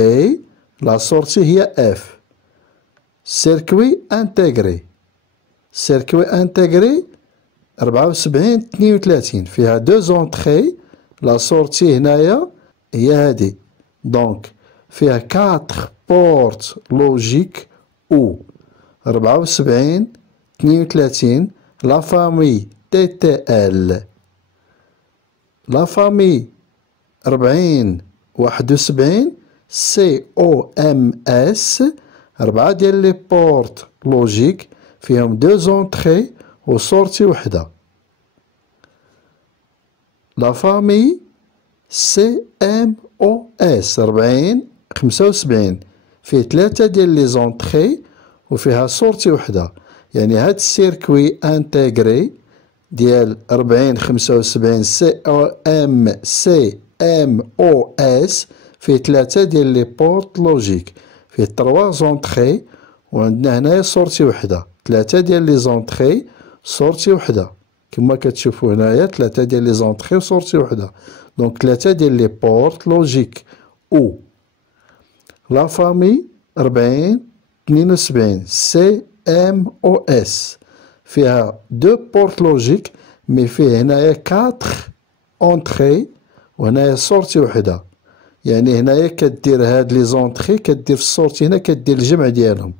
لا سورتي هي F سيركوي انتيغري سيركوي انتيغري 74 32 فيها 2 زونطري لا سورتي هنايا هي هادي دونك فيها 4 بورت لوجيك او 74 32 لا فامي تي تي ال لا فامي 40 71 سي او ام اس، 4 ديال لي بورت لوجيك فيهم 2 زونطخي و سورتي وحدة. لا فامي سي ام او اس 40 75 فيه 3 ديال لي زونطخي و فيها سورتي وحدة، يعني هاد السيركوي انتيغري ديال 40 75 سي ام او اس فيه 3 ديال لي بورت لوجيك، فيه 3 زونطخي و عندنا هنايا سورتي وحدة، 3 ديال لي زونطخي سورتي وحدة كما كتشوفوا هنايا، 3 ديال لي زونطخي و سورتي وحدة، دونك 3 ديال لي بورت لوجيك. او لا فامي 40 72 سي ام او اس فيها 2 بورت لوجيك مي فيه هنايا 4 اونطخي وهنايا سورتي وحدة، يعني هنايا كدير هاد لي زونطخي كدير في السورتي هنا كدير الجمع ديالهم،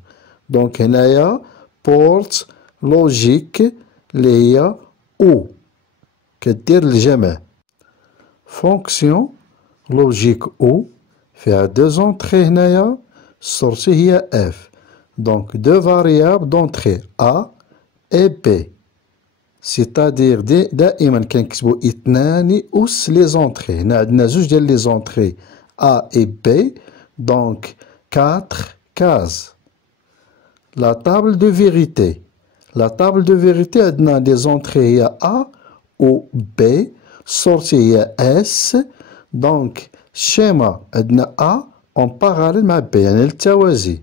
دونك هنايا بورت لوجيك اللي هي او كدير الجمع. فونكسيون لوجيك او فيها 2 زونطخي هنايا، السورتي هي اف، دونك 2 فاريابل دونطخي ا اي بي، سيتادير دائما كنكتبو 2 أس لي زونطخي، هنا عندنا 2 ديال لي زونطخي ا اي بي، دونك 4 كاز. لا طابل دو فيغيتي، لا طابل دو فيغيتي عندنا لي زونطخي هي ا و بي، السورتي هي اس، دونك الشيما عندنا ا اون باراليل مع بي يعني للتوازي،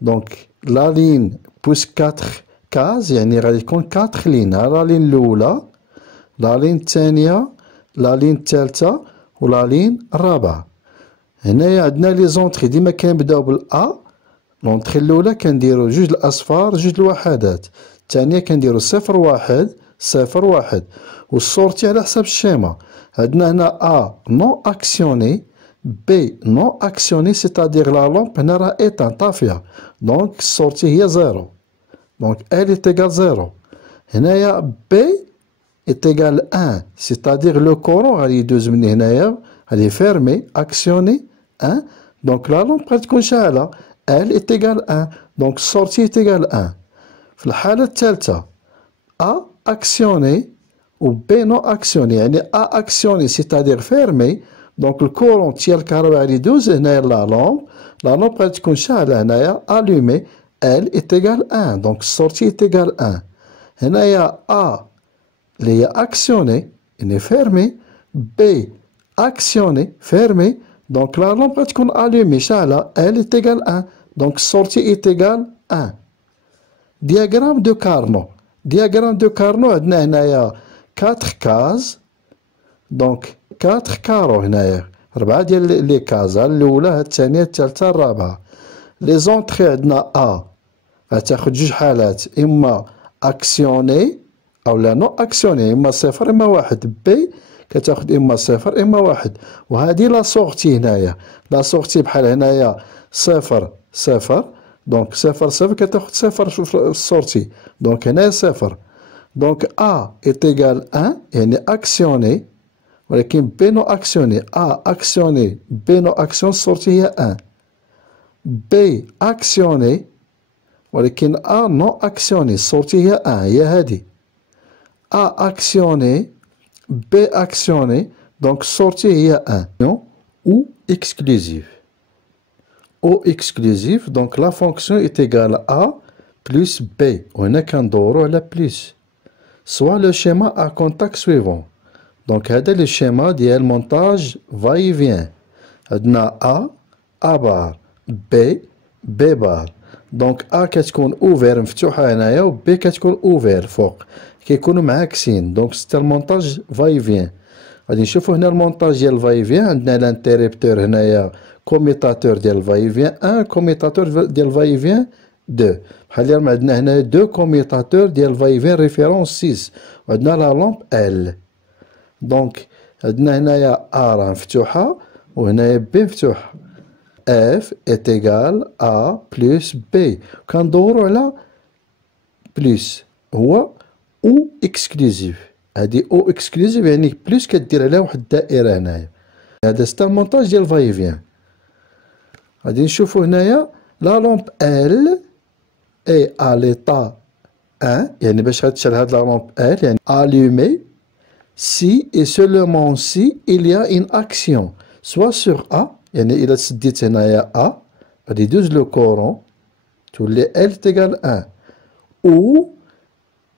دونك لا لين بوس 4 كاز يعني غادي تكون 4 لين، لا لين الاولى، لا لين الثانيه، لا لين الثالثه و لا لين الرابعه. هنايا عندنا لي زونطخي ديما كنبداو بالا، لونطخي الاولى كنديرو 2 الاصفار 2 الوحدات، الثانيه كنديرو 0 1 0 1 و السورتي على حساب الشيما. عندنا هنا ا نون اكسيوني، بي نون اكسيوني سيتادير لا لومب هنا راه ايتان طافيه، دونك السورتي هي 0، دونك ال est égal 0. هنايا بي est égal 1 c'est-à-dire le courant غادي يدوز من هنايا غادي فيرمي اكسيوني 1، دونك لا لومب غادي تكون شاعلة، ال est égal 1 دونك السورتي est égal 1. في الحالة الثالثة ا اكسيوني و بي نو اكسيوني، يعني ا اكسيوني c'est-à-dire فيرمي، دونك الكورون ديال الكهرباء غادي يدوز هنايا لا لومب غادي تكون شاعلة هنايا الومي، L est égal 1 donc sortie est égal 1. هنايا A اللي هي actionné est fermé، B actionné fermé، donc la lampe غتكون allumée شاعلة، L est égal 1 donc sortie est égal 1. diagramme de Carnot، diagramme de Carnot عندنا هنايا 4 كاز، دونك 4 كارو هنايا 4 ديال لي كاز، الاولى الثانيه الثالثه الرابعه. لي زونطخي عندنا ا غتاخد 2 حالات، اما اكسيوني او لا نو اكسيوني، اما 0 اما 1. بي كتاخد اما 0 اما 1. وهذه لا سورتي هنايا، لا سورتي بحال هنايا 0 0 دونك 0 0 كتاخد 0 في السورتي، دونك هنايا 0 دونك ا est égal 1 يعني اكسيوني، ولكن بي نو اكسيوني، ا اكسيوني بي نو اكسيون السورتي هي 1. بي اكسيوني ولكن ا نو اكسيوني السورتي هي 1 هي هادي. ا اكسيوني بي اكسيوني دونك السورتي هي 1. او اكسكلوزيف، او اكسكلوزيف دونك لا فونكسيون ايت ايغال ا بلس بي، وهنا كندورو على بلس. سوا لو شيما ا كونتاكت سويفون، دونك هذا لو شيما ديال مونتاج فاي فيان، عندنا ا بار بي بي بار، دونك ا كتكون اوفير مفتوحه هنايا و بي كتكون اوفير فوق، كيكونوا معاكسين، دونك سيت المونتاج فاي فيان. غادي نشوفوا هنا المونتاج ديال فاي فيان، عندنا لانتيريبتور هنايا كوميتاتور ديال فاي فيان 1 كوميتاتور ديال فاي فيان 2، بحال اللي عندنا هنا 2 كوميتاتور ديال فاي فيان ريفيرونس 6، وعندنا لا لومب ال، دونك عندنا هنايا ا راه مفتوحه وهنايا بي مفتوحه. F est égal à plus B، كندورو على بلس، هو او اكسكلوزيف، هادي او اكسكلوزيف يعني بلس كدير عليها واحد الدائره هنايا. هذا ستا المونتاج ديال فاي فيان. غادي نشوفو هنايا لا لامب ال اي ا ليطا 1 يعني باش غتشعل هاد لا لامب ال يعني allumé si et seulement si il y a une action soit sur A يعني إلا سديت هنايا A غادي يدوز لو كورون تولي L تيغال 1 ou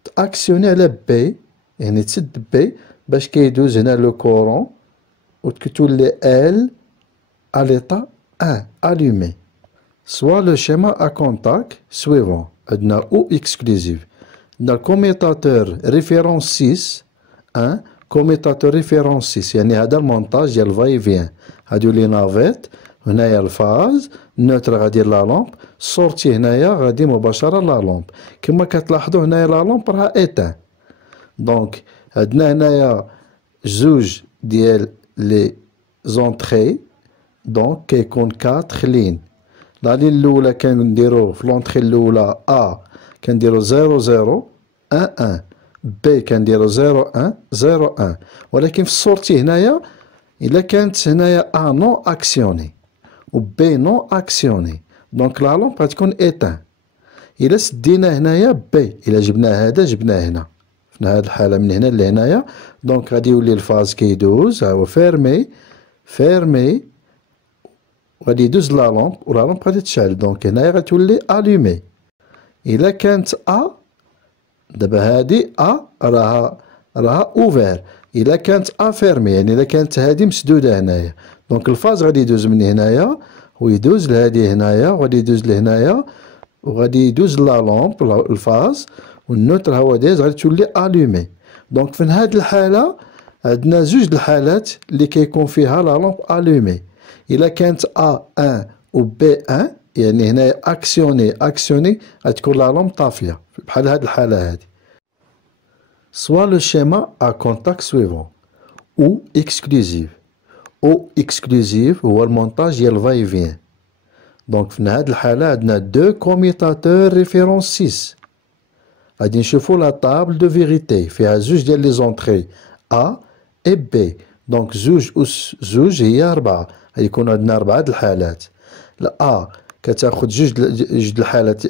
تأكسيوني على B يعني تسد B باش كيدوز هنا لو كورون وتولي L à l'état 1 allumé. Soit le schéma à contact suivant عندنا ou exclusif عندنا الكوميتاتور ريفيرونس 6 1 كوميتاتور ريفيرونس 6 يعني هذا المونتاج ديال الفاي فيان هادو لي نافيت هنايا الفاز نوتر غادي لا لامب السورتي هنايا غادي مباشرة لا لامب كما كتلاحظوا هنايا لا لامب راها ايتان دونك عندنا هنايا جوج ديال لي زونطخي دونك كيكون 4 لين لا لين الاولى كنديرو في لونطخي الاولى ا كنديرو 0 0 1 1 بي كنديرو 0 1 0 1 ولكن في السورتي هنايا الا كانت هنايا ا نون اكسيوني و بي نون اكسيوني دونك لا لامب غتكون ايتان الا سدينا هنايا بي الا جبنا هذا جبناه هنا في هذه الحاله من هنا لهنايا دونك غادي يولي الفاز كيدوز ها هو فيرمي فيرمي غادي يدوز لا لامب و لا لامب غادي تشعل دونك هنايا غتولي الومي الا كانت ا دابا هادي ا راها اوفير الا كانت ا فيرمي يعني الا كانت هادي مسدوده هنايا دونك الفاز غادي يدوز من هنايا ويدوز لهادي هنايا وغادي يدوز لهنايا وغادي يدوز لا لامب الفاز والنوتر هو دايز غادي تولي الومي دونك في هاد الحاله عندنا زوج الحالات اللي كيكون فيها لا لامب الومي الا كانت A1 و B1 يعني هنايا اكسيوني غتكون لا لامب طافيه بحال هاد الحاله هادي soit le schéma à contact suivant ou exclusif او exclusif هو المونتاج ديال الفاي فيان دونك في هاد الحاله عندنا دو كوميتاتور ريفيرونس 6 غادي نشوفو لا طابل دو فيغيتي فيها زوج ديال لي زونطري A et B دونك زوج أس زوج هي 4 غيكون عندنا 4 د الحالات الأ كتاخد جوج د الحالات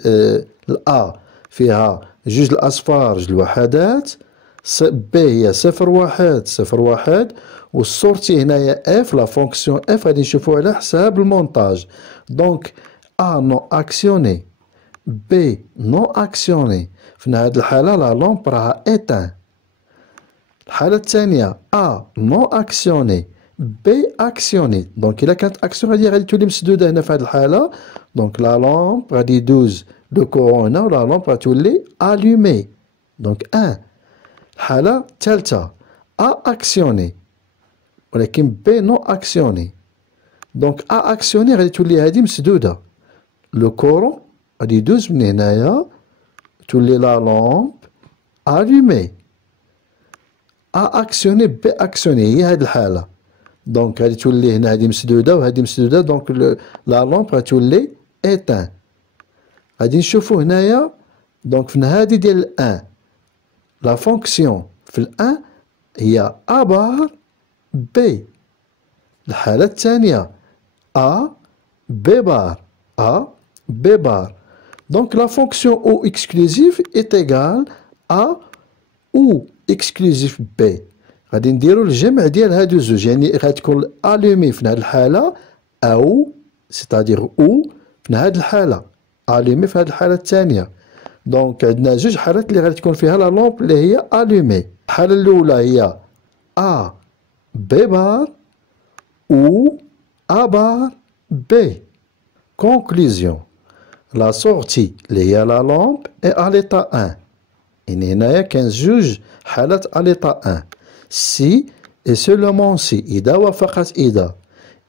الأ فيها جوج الأصفار جوج الوحدات بي هي 0 1 والسورتي هنايا اف لا فونكسيون اف غادي نشوفو على حساب المونتاج دونك ا نون اكسيوني بي نون اكسيوني في هاد الحالة لا لامب راها ايتان الحالة الثانية ا نون اكسيوني بي اكسيوني دونك الا كانت اكسيون غادي تولي مسدودة هنا في هاد الحالة دونك لا لامب غادي يدوز لو كورون هنا ولا لامب غتولي الومي دونك ان الحالة الثالثة ا اكسيوني ولكن بي نون اكسيوني دونك ا اكسيوني غادي تولي هادي مسدودة لو كورون غادي يدوز من هنايا تولي لا لامب الومي ا اكسيوني بي اكسيوني هي هاد الحالة دونك غادي تولي هنا هادي مسدودة وهادي مسدودة دونك لا لامب غتولي ايتان غادي نشوفو هنايا دونك في هادي ديال الان لا فونكسيون في الان هي ا بار بي الحالة الثانية ا بي بار ا بي بار دونك لا فونكسيون او اكسكلوزيف ايت ايغال ا او اكسكلوزيف بي غادي نديرو الجمع ديال هادو زوج يعني غتكون الومي في هاد الحالة او سيتادير او في هاد الحالة الومي في هاد الحالة الثانية دونك عندنا جوج حالات اللي غادي تكون فيها لا لامب اللي هي الومي الحالة الأولى هي ا بي بار ou A bar B. Conclusion. La sortie اللي هي la lampe est à l'état 1. يعني هنايا كان جوج حالات à l'état 1. Si et seulement si إذا وافقت إذا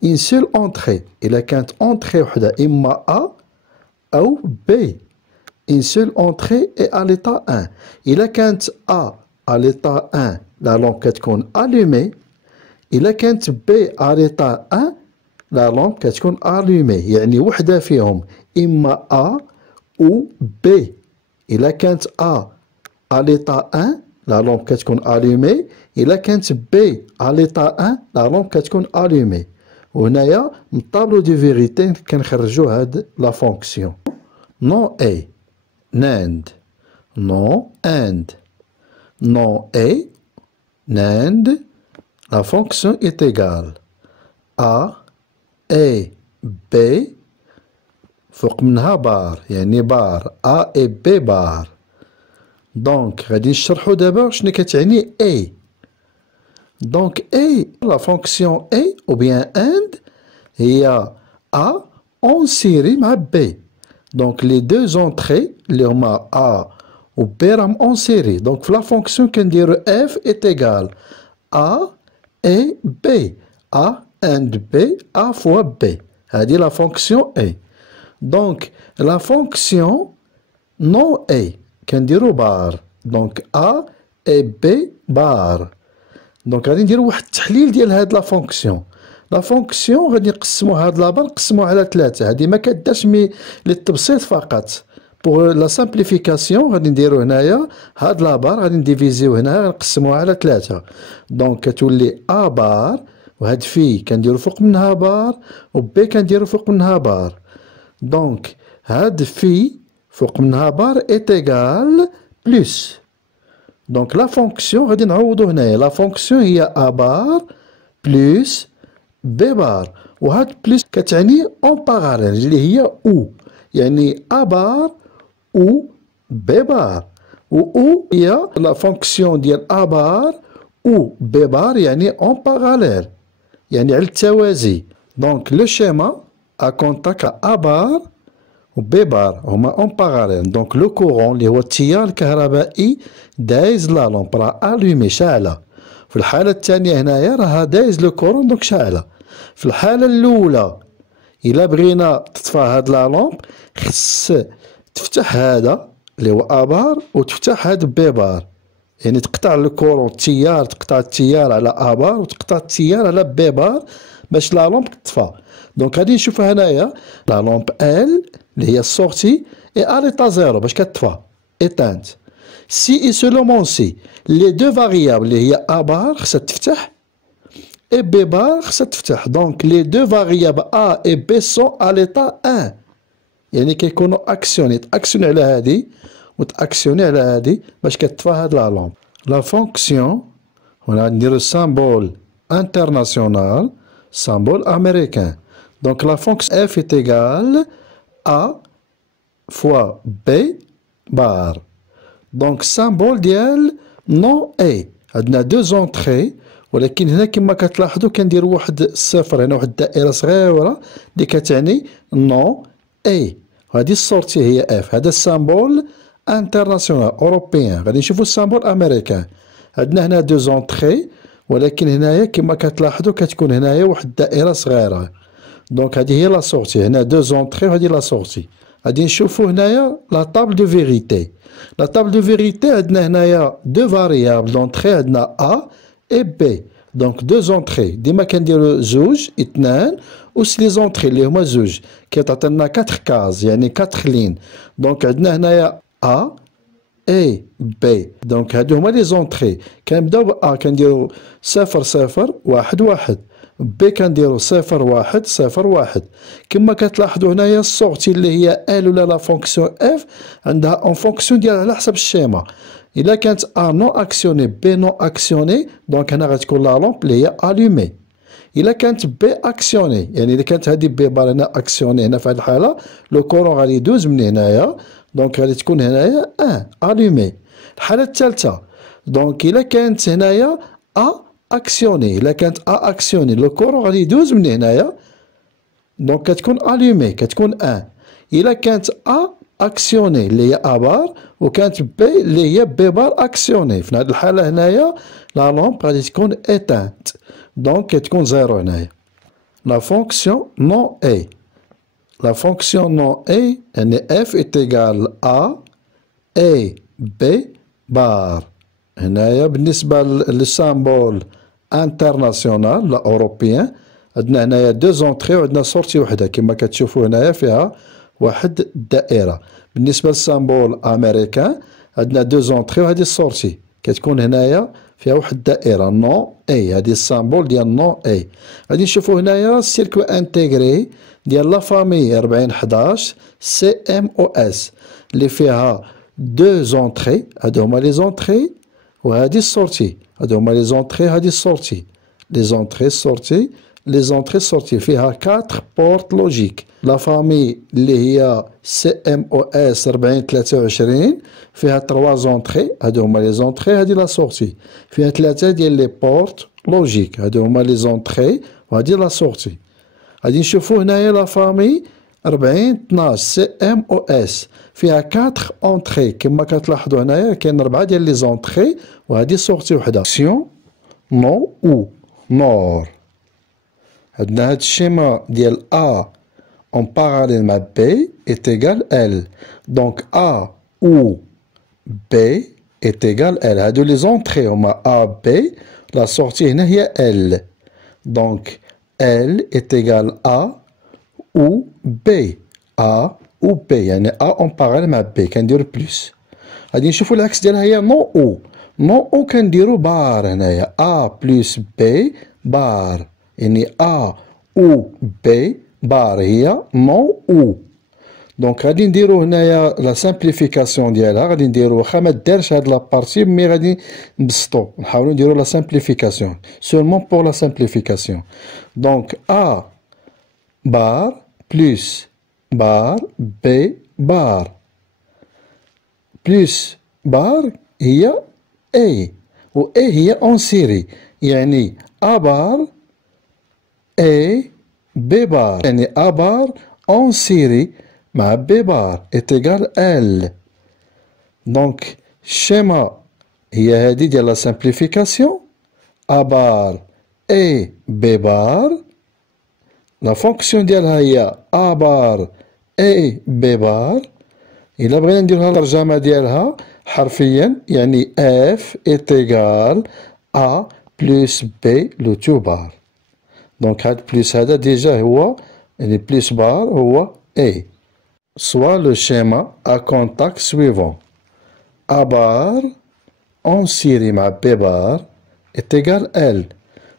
une seule entrée إلا كانت entrée وحدة إما A أو B. Une seule entrée est à l'état 1. إلا كانت A à l'état 1 la lampe كتكون allumée. إلا كانت بي à l'état 1 لا لامب كتكون الومي يعني وحدة فيهم إما A أو B إلا كانت A à l'état 1 لا لامب كتكون الومي إلا كانت B à l'état 1 لا لامب كتكون الومي وهنايا من الطابلو دو فيريتي كنخرجو هاد لا فونكسيون non A NAND non AND non A NAND la fonction est égale A B فوق منها بار يعني بار A et B بار. دونك غادي نشرحو دابا شنو كتعني A. دونك A la fonction A ou bien AND هي A en série مع B. Donc les deux entrées اللي هما A و B راهم en série. Donc في la fonction كنديرو F est égal A et B. A and B A fois B. هادي la fonction A. Donc la fonction non A كنديرو بار. دونك A et B بار. دونك غادي نديرو واحد التحليل ديال هاد لا فونكسيون. لا فونكسيون غادي نقسمو هاد لابار نقسموه على 3. هادي ما كدارش للتبسيط فقط. بوغ لا سامبليفيكاسيون غادي نديرو هنايا هاد لابار غادي نديفيزيو هنا نقسموها على 3. دونك كتولي A بار وهاد في كنديرو فوق منها بار و B كنديرو فوق منها بار. دونك هاد في فوق منها بار est égal plus. دونك لا فونكسيون غادي نعوضو هنايا. لا فونكسيون هي A بار بلس B بار وهاد بلس كتعني اون باراليل اللي هي او يعني A بار و B بار و او هي لا فونكسيون ديال A بار و B بار يعني اون باراليل يعني على التوازي. دونك لو شيما ا كونتاكت A بار و B بار هما اون باراليل. دونك لو كورون اللي هو التيار الكهربائي دايز لا لومب راه الومي شاعله. في الحالة الثانية هنايا راه دايز لو كورون دونك شاعله. في الحالة الأولى إلا بغينا تطفى هاد لا لومب خص تفتح هذا اللي هو A بار و تفتح هاد B بار يعني تقطع لو كورون التيار تقطع التيار على A بار و تقطع التيار على B بار باش لا لومب تطفى. دونك غادي نشوف هنايا لا لومب L اللي هي السورتي اي ا ليطا زيرو باش كتطفى éteinte. Si et seulement si les deux variables اللي هي A بار خصها تفتح et B بار خصها تفتح. دونك les deux variables A et B sont à l'état 1 يعني كيكونوا اكسيوني تاكسيوني على هادي وتاكسيوني على هادي باش كتطفى هاد لا لومب. لا فونكسيون هنا نديرو سامبول انترناسيونال سامبول امريكان. دونك لا فونكسيون F est égale A fois B بار. دونك سامبول ديال نون اي عندنا دو زونطري ولكن هنا كما كتلاحظوا كنديروا واحد الصفر هنا واحد الدائره صغيره اللي كتعني نون اي. هذه السورتي هي اف. هذا السامبول انترناسيونال اوروبيان. غادي نشوفوا السامبول امريكان. عندنا هنا دو زونطري ولكن هنايا كما كتلاحظوا كتكون هنايا واحد الدائره صغيره. دونك هذه هي لا سورتي. هنا دو زونطري وهذه لا سورتي. غادي نشوفوا هنايا لا طابل دو فيريتي. لا طابل دو فيريتي عندنا هنايا دو فاريابل دونطري عندنا A et B. دونك دو زونطري ديما كنديرو زوج اثنان و لي زونطري اللي هما زوج كيتعطينا 4 كاز يعني 4 لين. دونك عندنا هنايا A et B. دونك هادو هما لي زونطري. كنبداو ب A كنديرو 0 0 1 1 B كنديرو 0 1 0 1. كما كتلاحظوا هنايا السورتي اللي هي L ولا لا فونكسيون F عندها اون فونكسيون ديالها على حسب الشيما. إلا كانت A نون اكسيوني B نون اكسيوني دونك هنا غتكون لا لومب اللي هي الومي. إلا كانت B اكسيوني يعني إلا كانت هادي B بار هنا اكسيوني هنا في هاد الحالة لو كورون غادي يدوز من هنايا دونك غادي تكون هنايا الومي. الحالة الثالثة دونك إلا كانت هنايا A اكسيوني. إلا كانت A اكسيوني لو كورون غادي يدوز من هنايا دونك كتكون الومي كتكون 1. إلا كانت A اكسيوني اللي هي A بار وكانت B اللي هي B بار اكسيوني. في هذه الحالة هنايا لا لومب غادي تكون éteinte دونك كتكون زيرو هنايا. لا فونكسيون نون اي. لا فونكسيون نون اي يعني F est égal A et B بار. هنايا بالنسبة للسامبول انترناسيونال لا اوروبيان عندنا هنايا دو زونطري وعندنا سورتي وحده كما كتشوفوا هنايا فيها واحد الدائره. بالنسبه للسامبول امريكان عندنا دو زونطري وهذه السورتي كتكون هنايا فيها واحد الدائرة نو اي، هادي السامبول ديال نو اي. غادي نشوفو هنايا السيركو انتيغري ديال لا فامي 4011 سي ام او اس اللي فيها دو زونتري، هادو هما لي زونتري وهادي السورتي، هادو هما لي زونتري هادي السورتي، لي زونتري السورتي لي زونتري السورتي، فيها 4 بورت لوجيك. لا فامي اللي هي سي ام او اس 4023 فيها 3 زونتري، هادو هما لي زونتري هادي لا سورتي، فيها 3 ديال لي بورت لوجيك، هادو هما لي زونتري وهادي لا سورتي. غادي نشوفو هنايا لا فامي 4012 سي ام او اس فيها 4 اونتري، كما كتلاحظوا هنايا كاين 4 ديال لي زونتري وهادي سورتي وحده. سيون نو او نور، عندنا هاد الشيما ديال A en parallèle مع B est égal L. Donc A ou B est égal L. هادو لي زونتري هما A B، la sortie هنا هي L. Donc L est égal A ou B. A ou B يعني A en parallèle مع B كنديرو بلوس. غادي نشوفو العكس ديالها هي نو او. نو او كنديرو بار هنايا A بلوس B بار، يعني A ou B بار هي نو او. دونك غادي نديرو هنايا لا سامبليفيكاسيون ديالها، غادي نديرو واخا ما دارش هاد لابارتي مي غادي نبسطو نحاولو نديرو لا سامبليفيكاسيون سولمون بور لا سامبليفيكاسيون. دونك A بار بلوس بار B بار بلوس بار هي A، و A هي اون سيري، يعني A بار A B بار، يعني A بار en série مع B بار est égal L. دونك الشيما هي هادي ديال لا سامبليفيكاسيون، A بار A B بار، لا فونكسيون ديالها هي A بار A B بار. إلا بغينا نديروها الترجمة ديالها حرفيا يعني F est égal A plus B لو تو بار. دونك هاد بلوس هذا ديجا هو يعني بلوس بار هو A. Soit le schéma à contact suivant. A bar en série مع B bar est égal L.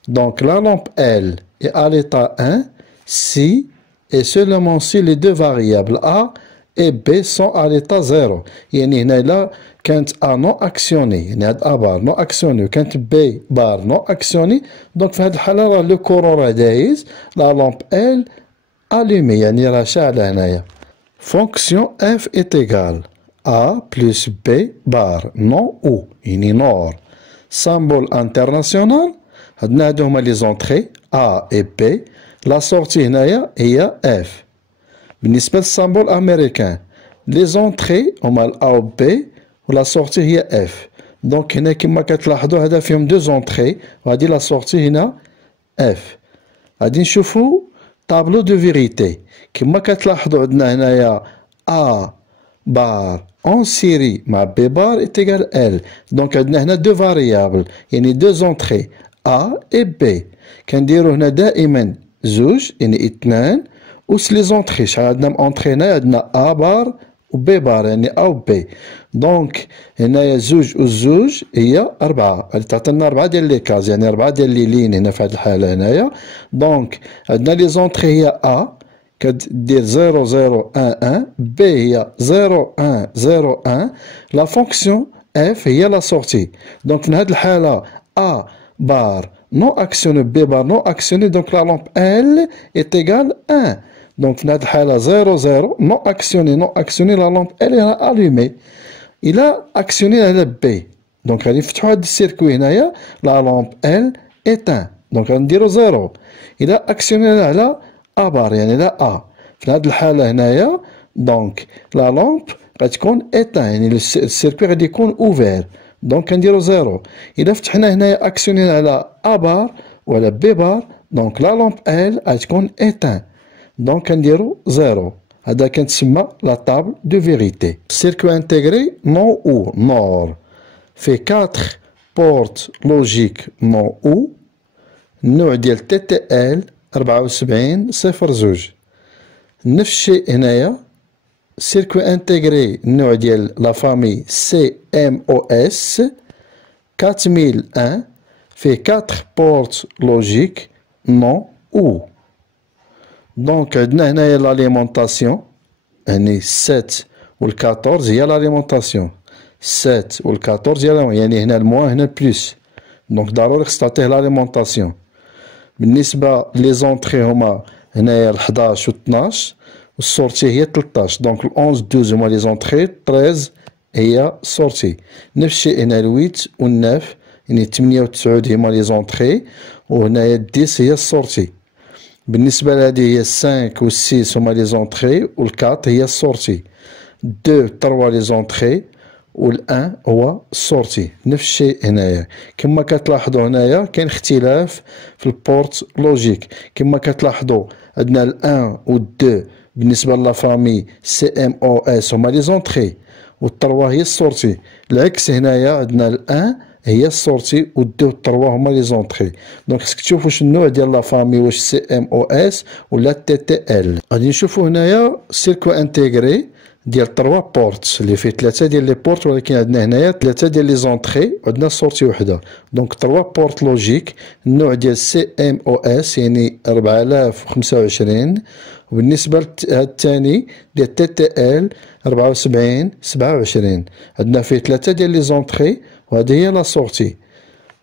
Donc la lampe L est à l'état 1 si et seulement si les deux variables A et B sont à l'état 0. يعني هنا إلا كانت A non actionnée، يعني هاد A bar non actionné وكانت B bar non actionné، دونك في هاد الحالة راه لو كورون راه دايز، لا لامب L allumée يعني راه شاعلة هنايا. Fonction F est égale A plus B bar non ou يعني نور. Symbole international، عندنا هادو هما لي زونتري A et B، لا سورتي هنايا هي F. بالنسبة للسامبول أمريكان لي زونتري هما ال A و B ولا سورتي هي F. دونك هنا كما كتلاحظوا هذا فيهم دو زونتري وهادي لا سورتي هنا F. غادي نشوفو طابلو دو فيريتي، كما كتلاحظوا عندنا هنايا A بار اون سيري مع B بار est égal L. دونك عندنا هنا دو فاريابل يعني دو زونتري A et B، كنديرو هنا دائما زوج يعني اثنان، وس لي زونتري شحال عندنا اونتري هنايا عندنا A بار و B بار يعني A و B. دونك هنايا زوج و زوج هي 4، غادي تعطينا 4 ديال لي كاز يعني 4 ديال لي لين هنا في هاد الحالة هنايا. دونك عندنا لي زونتري هي A كدير 0 0 1 1، B هي 0 1 0 1، لا فونكسيون F هي لا سورتي. دونك في هاد الحالة A بار non actionné B bar non actionné، donc la lampe L est égale 1. Donc في هاد الحالة 0 0 non actionné la lampe L est allumée. Il a actionné على B، donc غادي نفتحو هاد السيركوي هنايا la lampe L éteint، donc غنديرو 0. Il a actionné على A بار يعني على A، في هاد الحالة هنايا donc la lampe غتكون éteint يعني السيركوي غادي يكون ouvert، دونك كنديرو 0. إلا فتحنا هنايا أكسيونينا على A بار وعلى B بار، دونك لا لامب L غتكون éteint، دونك كنديرو 0. هذا كنتسمى لا طابل دو فيريتي. السيركو انتيغري نو او نور في 4 بورت لوجيك نو او، النوع ديال تي تي ال 7402. نفس الشيء هنايا سيركو انتيغري النوع ديال لا فامي سي ام او اس 4001 fait 4 portes logiques non ou. Donc, عندنا هنايا l'alimentation. يعني 7 وال 14 هي l'alimentation. 7 وال 14 يعني هنا الموان هنا البلوس. دونك ضروري خص تعطيه l'alimentation. بالنسبة لي زونطخي هما هنايا 11 و 12 والسورتي هي 13. دونك 11 12 هما لي زونطخي، 13 هي سورتي. نفس الشيء هنا 8 و 9 يعني 8 و 9 هما لي زونطخي وهنايا 10 هي السورتي. بالنسبة لهادي هي 5 و 6 هما لي زونطخي و 4 هي السورتي. 2 3 لي زونطخي و 1 هو السورتي. نفس الشيء هنايا. كما كتلاحظوا هنايا كاين اختلاف في البورت لوجيك. كما كتلاحظوا عندنا ال 1 و 2 بالنسبة لا فامي سي ام او اس هما لي زونطخي و 3 هي السورتي. العكس هنايا عندنا ال 1 هي السورتي و 2 و 3 هما لي زونطخي. دونك خصك تشوف واش النوع ديال لا فامي واش سي ام او اس ولا تي تي ال. غادي نشوفوا هنايا سيركو انتيغري ديال 3 بورت اللي فيه 3 ديال لي بورت، ولكن عندنا هنايا 3 ديال لي زونطخي وعندنا سورتي وحده. دونك 3 بورت لوجيك النوع ديال سي ام او اس يعني 4025. وبالنسبه لهاد الثاني ديال تي تي ال 74 27. عندنا فيه 3 ديال لي زونطخي وهذه هي لا سورتي.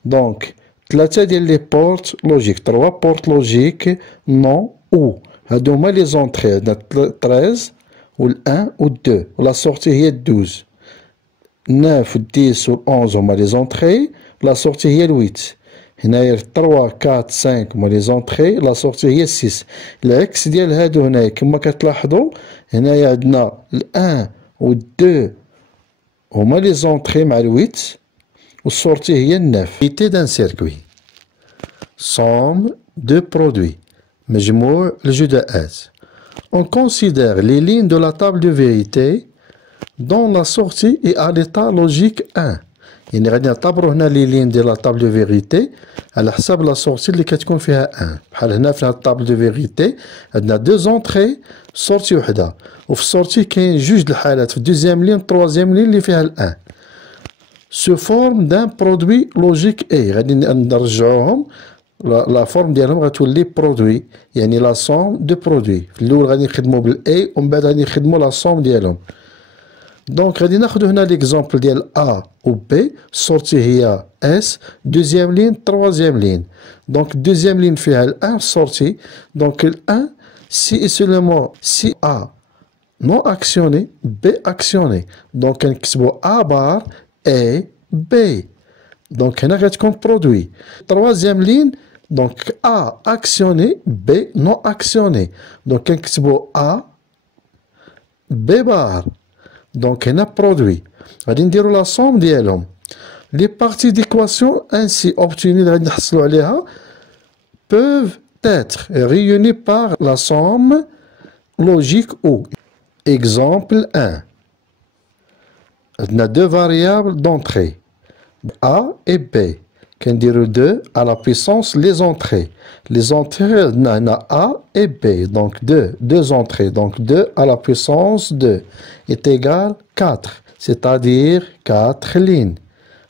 دونك 3 ديال لي بورت لوجيك، 3 بورت لوجيك نون او. هادو هما لي زونطخي عندنا 13 و 1 و 2 ولا سورتي هي 12. 9 و 10 و 11 هما لي زونطخي لا سورتي هي 8. هنايا 3 4 5 هما لي زونطخي لا سورتي هي 6. العكس ديال هادو هنايا كما كتلاحظوا هنايا عندنا ال 1 و 2 هما لي زونطخي مع 8 والسورتي هي 9. unité d'un circuit. somme de produits. مجموع الجداءات. On considère les lignes de la table de vérité dont la sortie est à l'état logique 1. يعني غادي نعتبروا هنا لي لين ديال لا طابل دو فيغيتي على حساب لا سورتي اللي كتكون فيها 1. بحال هنا في هاد الطابل دو فيغيتي عندنا 2 زونطخي سورتي وحده، وفي السورتي كاين جوج د الحالات في الدوزيام لين والتروازيام لين اللي فيها ال 1. سو فورم دان برودوي لوجيك اي. غادي نرجعوهم لا فورم ديالهم غتولي برودوي يعني لا سوم دو برودوي. في الاول غادي نخدموا بالاي ومن بعد غادي نخدموا لا سوم ديالهم. دونك غادي ناخدو هنا ليكزومبل ديال A و B. السورتي هي S، دوزيام لين تروازيام لين. دونك دوزيام لين فيها ال 1 السورتي. دونك ال 1 سي اي سوليمون سي A نون اكسيوني B اكسيوني. دونك كنكتبو A بار A B. دونك هنا غتكون برودوي. تروازيام لين دونك A اكسيوني B نون اكسيوني. دونك كنكتبو A B بار. دونك هنا برودوي. غادي نديرو لا سوم ديالهم. لي بارتي ديكواسيون انسي اوبتوني اللي غادي نحصلو عليها peuvent être réunies par la somme logique ou. Exemple 1. عندنا 2 variables d'entrée A et B. كنديرو 2 à la puissance les entrées. Les entrées عندنا هنا A et B. Donc 2 entrées. Donc 2 à la puissance 2 est égal 4. C'est-à-dire 4 lignes.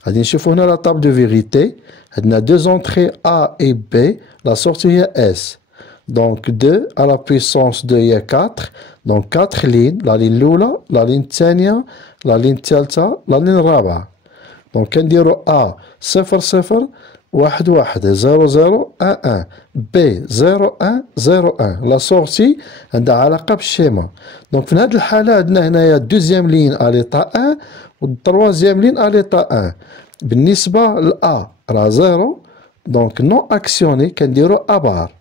غادي نشوفو هنا la table de vérité. عندنا 2 entrées A et B. La sortie هي S. Donc 2 à la puissance 2 هي 4. Donc 4 lignes. La ligne الأولى، la ligne الثانية، la ligne الثالثة، la ligne الرابعة. دونك كنديرو A 0 0 1 1 0 0 1 1 B 0 1 0 1. لا سورتي عندها علاقة بالشيما. دونك في هاد الحالة عندنا هنايا دوزيام لين ا ليطا 1 والتروازيام لين ا ليطا 1. بالنسبة ل A راه 0 دونك نون اكسيوني كنديرو A بار.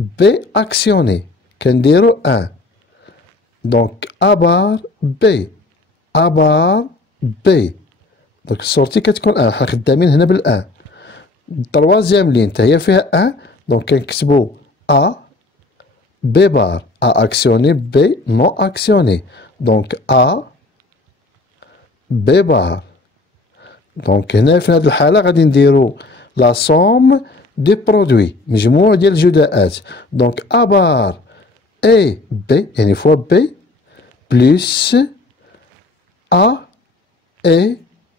B اكسيوني كنديرو 1. دونك A بار B A بار B. دونك السورتي كتكون 1. حنا خدامين هنا بالان. التروازيام لين حتى هي فيها 1. دونك كنكتبو A B بار. A اكسيوني B نون اكسيوني. دونك A B بار. دونك هنا في هاد الحالة غادي نديرو لا سوم دي برودوي مجموع ديال الجداءات. دونك A بار A B يعني فوا B بلس A A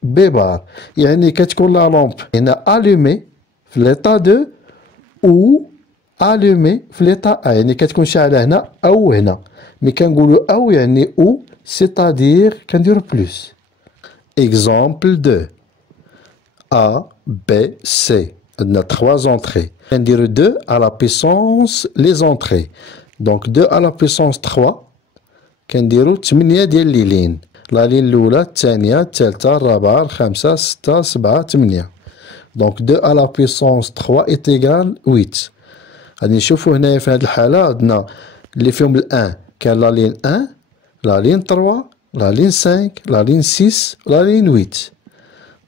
بي بار. يعني كتكون لا لامب هنا الومي في ليطا دو او الومي في ليطا ا، يعني كتكون شاعلة هنا او هنا. مي كنقولو او يعني او سيتادير كنديرو بلوس. Exemple 2. A, B, C. On a 3 entrées. On dirait 2 à la puissance les entrées. Donc 2 à la puissance 3. On dirait 8 ديال لي لين. لا لين الأولى الثانية الثالثة الرابعة الخامسة ستة سبعة 8. Donc 2 à la puissance 3 est égal 8. غادي نشوفو هنايا في هاد الحالة عندنا اللي فيهم الان كان لا لين 1 لا لين 3 لا لين 5 لا لين 6 لا لين 8.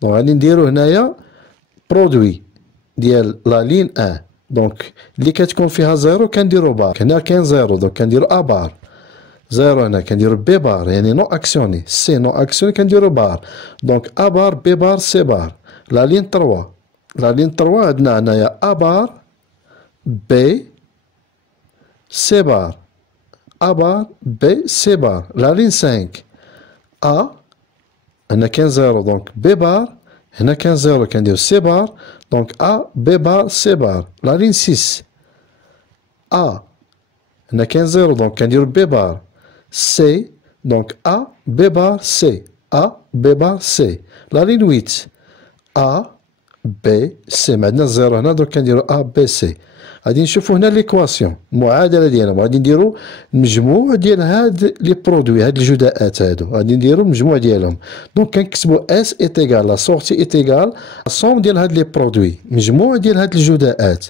دونك غادي نديرو هنايا برودوي ديال لا لين 1. دونك اللي كتكون فيها زيرو كنديرو بار. هنا كاين زيرو دونك كنديرو ا بار. زيرو هنا كنديرو بي بار يعني نو اكسيوني. سي نو اكسيوني كنديرو بار. دونك ا بار بي بار سي بار. لا لين 3 لا لين 3 عندنا هنايا ا بار بي سي بار. ا بار بي سي بار. لا لين 5 ا هنا كاين زيرو دونك بي بار. هنا كاين زيرو كندير سي بار دونك ا بي بار سي بار. لا لين 6 ا هنا كاين زيرو دونك كندير بي بار. سي دونك ا بي بار سي ا بي بار سي. لا لين 8 ا بي سي. ما عندنا زيرو هنا دونك كنديرو ا بي سي. غادي نشوفو هنا ليكواسيون المعادله ديالهم. غادي نديرو المجموع ديال هاد لي برودوي هاد الجداءات هادو. غادي نديرو المجموع ديالهم. دونك كنكتبو اس ايت ايكال لا سورتي ايت ايكال الصوم ديال هاد لي برودوي مجموع ديال هاد الجداءات.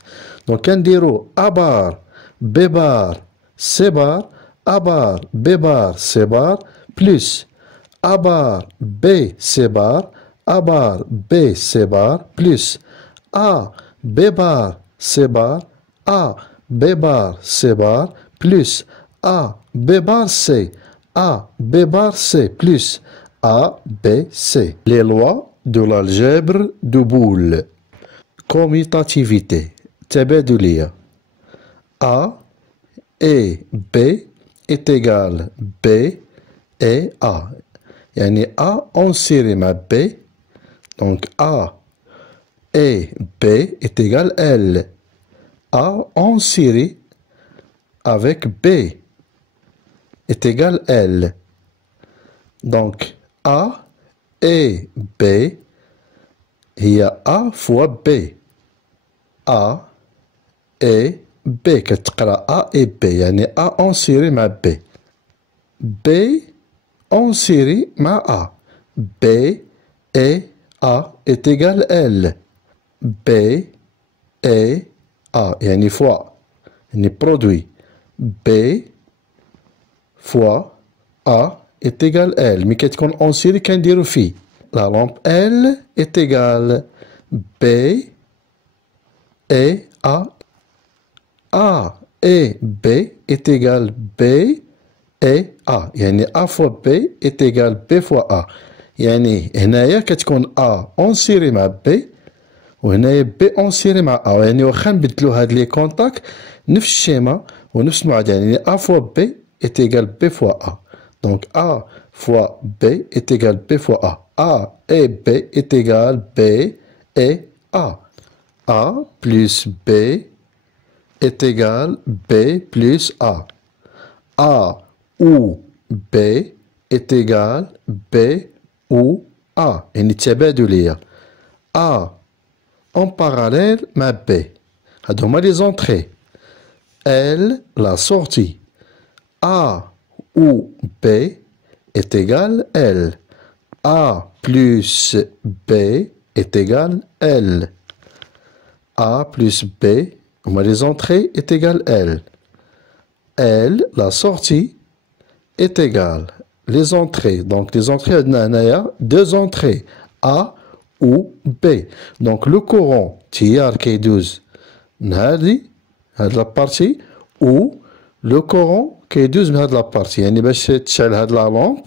دونك كنديرو ا بار بي بار سي بار ا بار بي بار سي بار بلس ا بار بي سي بار ا بار بي سي بار بلس ا بي بار سي بار A B bar C bar plus A B bar C A B bar C plus A B C. Les lois de l'algèbre de Boole. Commutativité تبادلية. A et B est égal B et A. يعني A en série مع B. Donc A et B est égal L. A en série avec B est égal L. Donc A et B هي A fois B. A et B كتقرا A et B يعني A en série مع B. B en série مع A. B et A est égal L. B et A يعني fois يعني produit B fois A est égal L. مي كتكون en série كنديرو فيه la lampe L est égale B et A. A et B est égal B et A يعني A fois B est égal B fois A. يعني هنايا كتكون A en série مع B وهنايا بي اون سيري مع ا. يعني واخا نبدلو هاد لي كونتاك نفس الشيما ونفس المعادله. يعني ا فوا بي est égal b fois a. Donc a fois b est égal b fois a. A et b est égal b et a. A plus b est égal b plus a. A ou b est égal b ou a. يعني تبادلية. A en parallèle ma B. هادو هما les entrées. L la sortie. A ou B est égal L. A plus B est égal L. A plus B هما les entrées est égal L. L la sortie est égal les entrées. Donc les entrées عندنا هنايا deux entrées A ou B. Donc le courant تيار كيدوز من هادي هاد لابارتي و لو كورون كيدوز من هاد لابارتي. يعني باش تشعل هاد لا لامب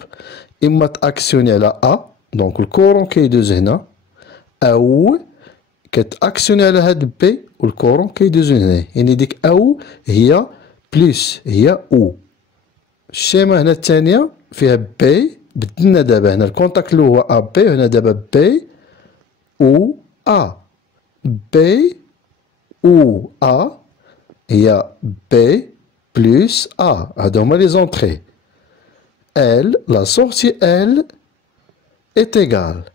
اما تاكسيوني على ا دونك الكورون كيدوز هنا او كتاكسيوني على هاد بي والكورون كيدوز هنا. يعني ديك او هي بلس هي او. الشيمه هنا الثانيه فيها بي بدلنا دابا هنا الكونتاكت اللي هو ا بي هنا دابا بي او ا بي او ا هي بي بلس ا هادو هما لي زونطري L, la sortie L est égale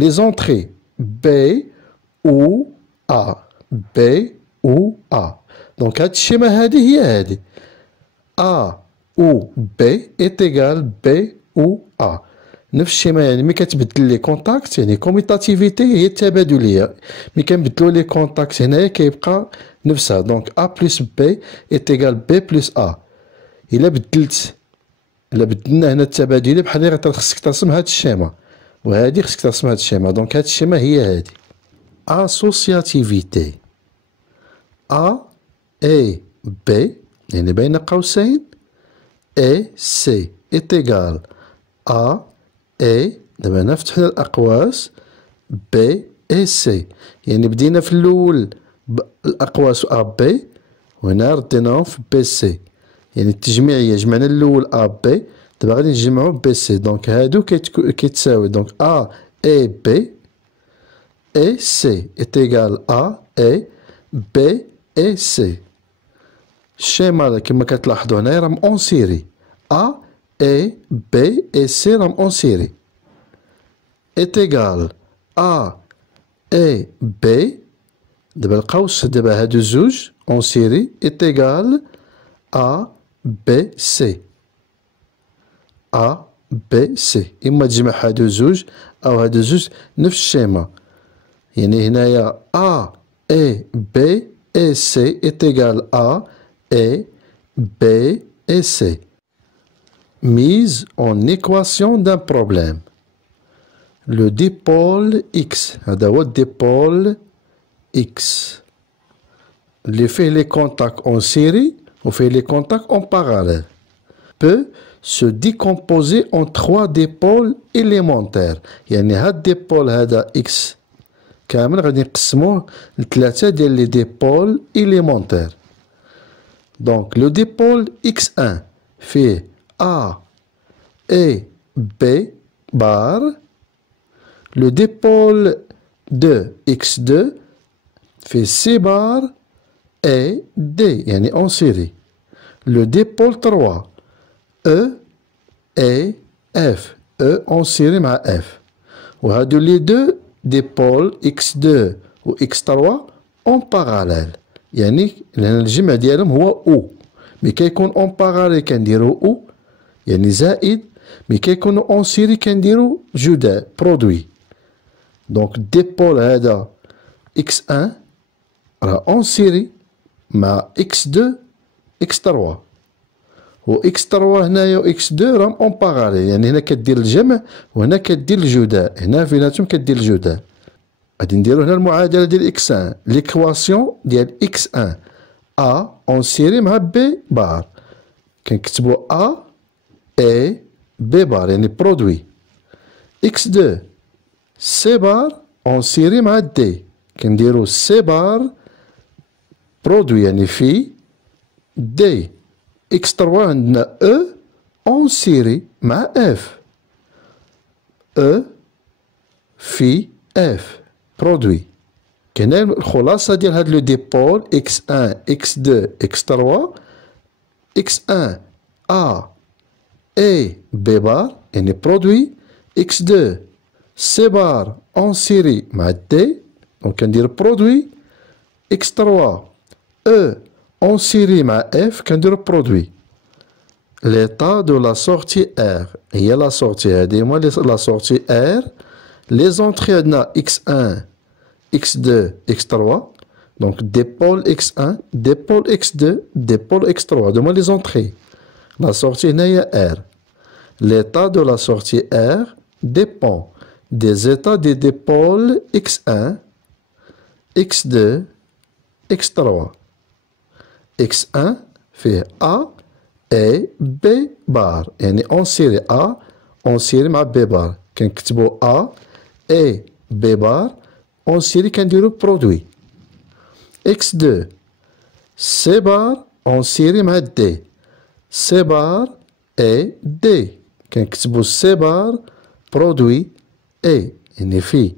les entrées B ou A. B ou A. Donc, هاد الشيما هادي هي هادي. A ou B est égal B ou A. نفس الشيما يعني ملي كتبدل لي كونتاكت يعني كوميتاتيفيتي هي التبادلية. ملي كنبدلو لي كونتاكت هنايا كيبقى نفسها. دونك A plus B est égal B plus A. إلا بدلنا هنا التبادلية بحال اللي خصك ترسم هاد الشيما وهادي خصك ترسم هاد الشيما. دونك هاد الشيما هي هادي. Associativité A et B يعني بين قوسين et C est égal A et دابا هنا فتحنا الأقواس B et C يعني بدينا في الأول الأقواس A B وهنا رديناهم في B C يعني التجميعية جمعنا الأول A B دابا غادي نجمعو B C دونك هادو كيتساوي دونك A et B et C est égal A et B et C. الشيما كما كتلاحظوا هنايا راهم اون سيري A et B et C راهم اون سيري est égal A et B دابا القوس دابا هادو زوج اون سيري est égal A B C A B C إما تجمع هادو زوج أو هادو زوج نفس الشيما يعني هنايا A et B et C est égal A et B et C. Mise en équation d'un problème. Le dipôle X هذا هو الديبول X اللي فيه لي كونتاكت en série وفيه لي كونتاكت en parallèle peut se décomposer en 3 dipôles élémentaires. يعني هاد الديبول هذا X كامل غادي نقسموه لثلاثة ديال لي ديبول élémentaires. Donc le dipôle X1 fait A et B bar. Le dipôle 2 X2 fait C bar et D يعني en série. Le dipôle 3 E et F E en série مع F وهادو لي دو ديبول X2 و X3 en parallèle يعني لأن الجمع ديالهم هو O مي كيكون en parallèle كنديرو O يعني زائد مي كيكونو en série كنديرو جداء برودوي. دونك الديبول هذا X1 راه en série مع X2 X3 و X3 هنايا و X2 راهم اون باغاليل يعني هنا كدير الجمع وهنا كدير الجداء هنا بيناتهم كدير الجداء. غادي نديرو هنا المعادلة ديال X1 ليكواسيون ديال X1 A اون سيري مع B بار كنكتبو A et B بار يعني برودوي. X2 C بار اون سيري مع D كنديرو C بار برودوي يعني في D. X3 عندنا E en série مع F E في F برودوي. كاين الخلاصة ديال هاد لو ديبول X1 X2 X3 X1 A et B بار يعني برودوي. X2 C بار en série مع D دونك كندير برودوي. X3 E en série مع F كنديرو برودوي. l'état de la sortie R هي لا سورتي هادي هما لا سورتي R. لي زونطري عندنا X1 X2 X3 دونك ديبول X1 ديبول X2 ديبول X3 هادو هما لي زونطري. لا سورتي هنايا R. l'état de la sortie R dépend des états des dipôles X1 X2 X3. X1 فيه A et B بار يعني اون سيري A اون سيري مع B بار كنكتبو A et B بار اون سيري كنديرو برودوي. X2 C بار اون سيري مع D C بار et D كنكتبو سي بار برودوي اي يعني في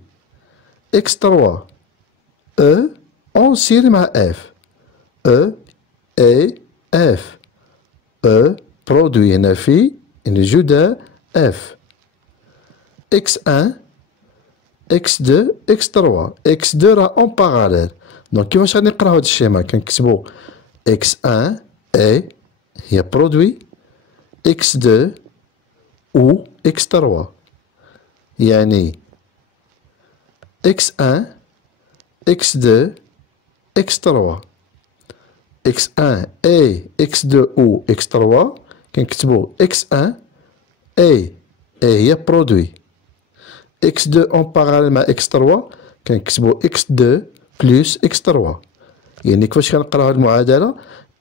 اكس 3 او اون سيري مع اف او اي اف او برودوي هنا في يعني جدا اف x1 x2 x3 x2 راه اون باراليل دونك كيفاش غادي نقراو هاد الشيما كنكتبو x1 اي هي برودوي x2 ou x3 يعني x1 x2 x3 x1 a x2 ou x3 كنكتبو x1 a هي برودوي x2 en parallèle مع x3 كنكتبو x2 plus x3 يعني كيفاش كنقراو هاد المعادلة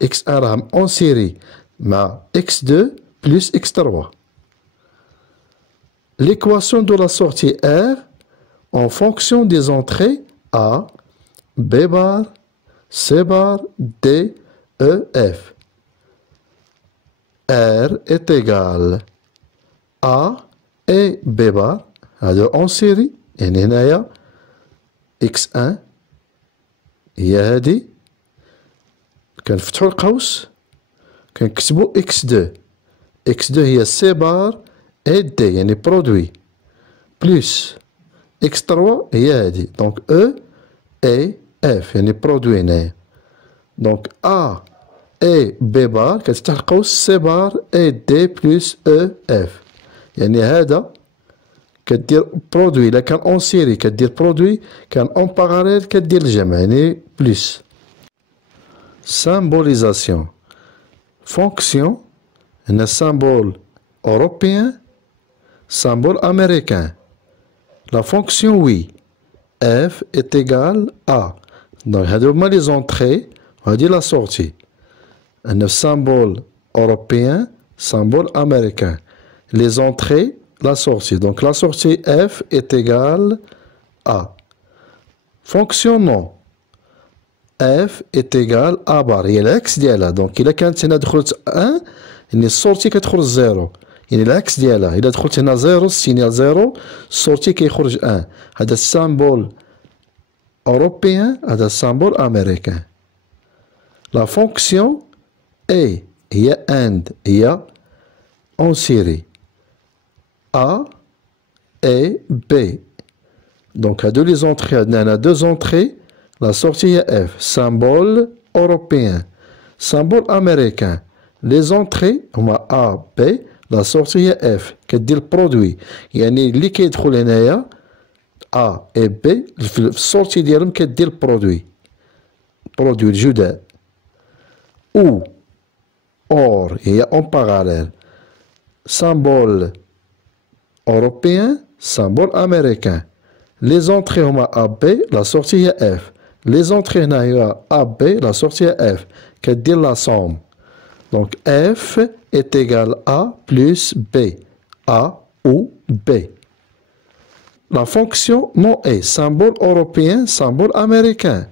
x1 راهم اون سيري مع x2 plus x3 l'équation de la sortie R en fonction des entrées A, B bar, C bar, D, E, F. R est égal à A et B bar, هادو en série يعني هنايا x1 هي هادي كنفتحو القوس كنكتبو x2 x2 هي C bar et D يعني برودوي بلس x3 هي هادي دونك E et F يعني برودوي هنايا دونك A et B بار كتفتح القوس C بار et D بلس E F يعني هذا كدير برودوي إلا كان اون سيري كدير برودوي كان اون باراليل كدير الجمع يعني بلس سامبوليزاسيون فونكسيون هنا symbole européen symbole américain la fonction oui f est égale à donc هادو هما لي زونطري وهادي لا سورتي هنا symbole européen symbole américain les entrées la sortie. Donc la sortie f est égale à fonction non f est égale à bar هي العكس ديالها دونك إلا كانت هنا دخلت 1 يعني السورتي كتخرج 0 يعني العكس ديالها إلا دخلت هنا 0 السينيال 0 السورتي كيخرج 1 هذا السامبول أوروبيان هذا السامبول أمريكان لا فونكسيون A هي and هي en série A et B. Donc, à deux les entrées, on a deux entrées. La sortie est F. Symbole européen. Symbole américain. Les entrées, on a A, B. La sortie est F. Qu'est-ce que le produit? Il y a un liquide qui A et B. La sortie d'IRM, qu'est-ce que le produit? Produit, juda. Ou, or, il y a en parallèle. Symbole européen, symbole américain. Les entrées ont AB, la sortie est F. Les entrées ont AB, la sortie est F. Qu'est-ce que la somme? Donc F est égal à plus B. A ou B. La fonction non est symbole européen, symbole américain.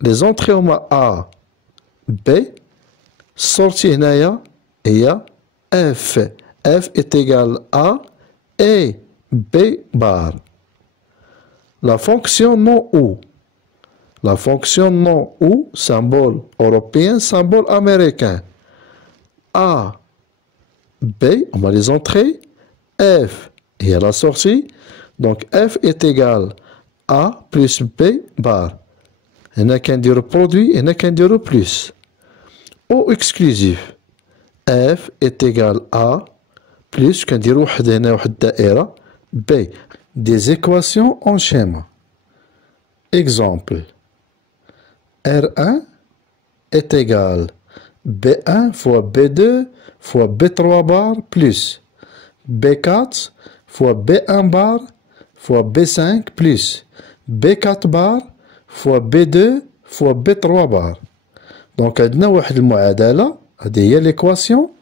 Les entrées ont A, B. Sortie est F. F est égal à et B bar. La fonction non ou. La fonction non ou, symbole européen, symbole américain. A, B, on va les entrées. F, et à la sortie. Donc F est égal à plus B bar. Il n'y a qu'un dire produit, il n'y a qu'un dire plus. Ou exclusif. F est égal à plus كنديرو واحد هنا واحد الدائرة B des équations en schéma. Exemple R1 est égal B1 fois B2 fois B3 bar plus B4 fois B1 bar fois B5 plus B4 bar fois B2 fois B3 bar. Donc عندنا واحد المعادلة هذه هي l'équation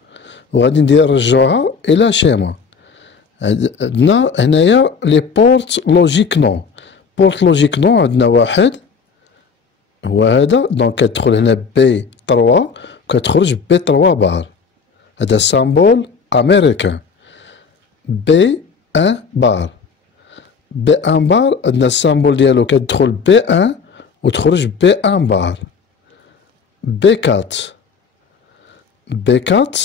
وغادي نرجعوها الى شيما عندنا هنايا لي بورت لوجيك نون بورت لوجيك نون عندنا واحد هو هذا دونك كتدخل هنا بي 3 وكتخرج بي 3 بار هذا سامبول امريكان. بي ان بار، بي ان بار عندنا السامبول ديالو كتدخل بي ان وتخرج بي ان بار. بي كات، بي كات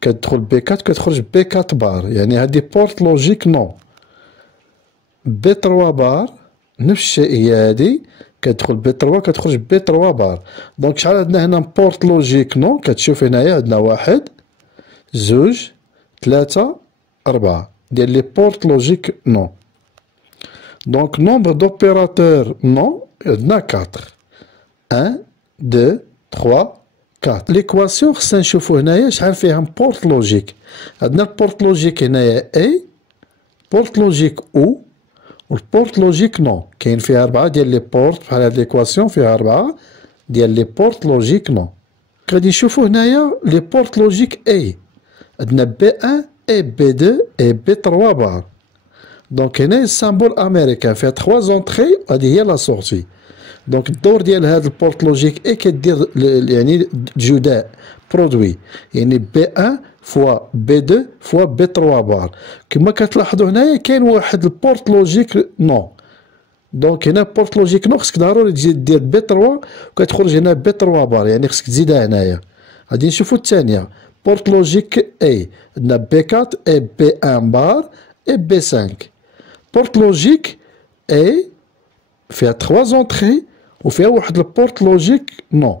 كتدخل بي كات كتخرج بي كات بار، يعني هادي بورت لوجيك نو. بي تروا بار نفس الشيء، هي هادي كتدخل بي تروا كتخرج بي تروا بار. دونك شحال عندنا هنا بورت لوجيك نو؟ كتشوف هنايا عندنا واحد زوج ثلاثة أربعة ديال لي بورت لوجيك نو. دونك نومبر دوبيراتور نو عندنا 4. 1 2 3 4. ليكواسيون خصنا نشوفو هنايا شحال فيها بورت لوجيك. عندنا البورت لوجيك هنايا اي، بورت لوجيك او، والبورت لوجيك نو. كاين فيها 4 ديال لي بورت، بحال هاد ليكواسيون فيها 4 ديال لي بورت لوجيك نو. غادي نشوفو هنايا لي بورت لوجيك اي، عندنا بي 1 اي بي 2 اي بي 3 بار. دونك هنا السامبول امريكان فيها 3 زونطري، هادي هي لا سورتي. دونك الدور ديال هاد البورت لوجيك اي كدير يعني جداء برودوي، يعني بي 1 فوا بي 2 فوا بي 3 بار. كما كتلاحظوا هنايا كاين واحد البورت لوجيك نو. دونك هنا بورت لوجيك نو خصك ضروري تجي دير بي 3 وكتخرج هنا بي 3 بار، يعني خصك تزيدها هنايا. غادي نشوفو الثانيه بورت لوجيك اي، عندنا بي 4 اي بي 1 بار اي بي 5. بورت لوجيك اي فيها 3 زونطري وفيها واحد البورت لوجيك نو.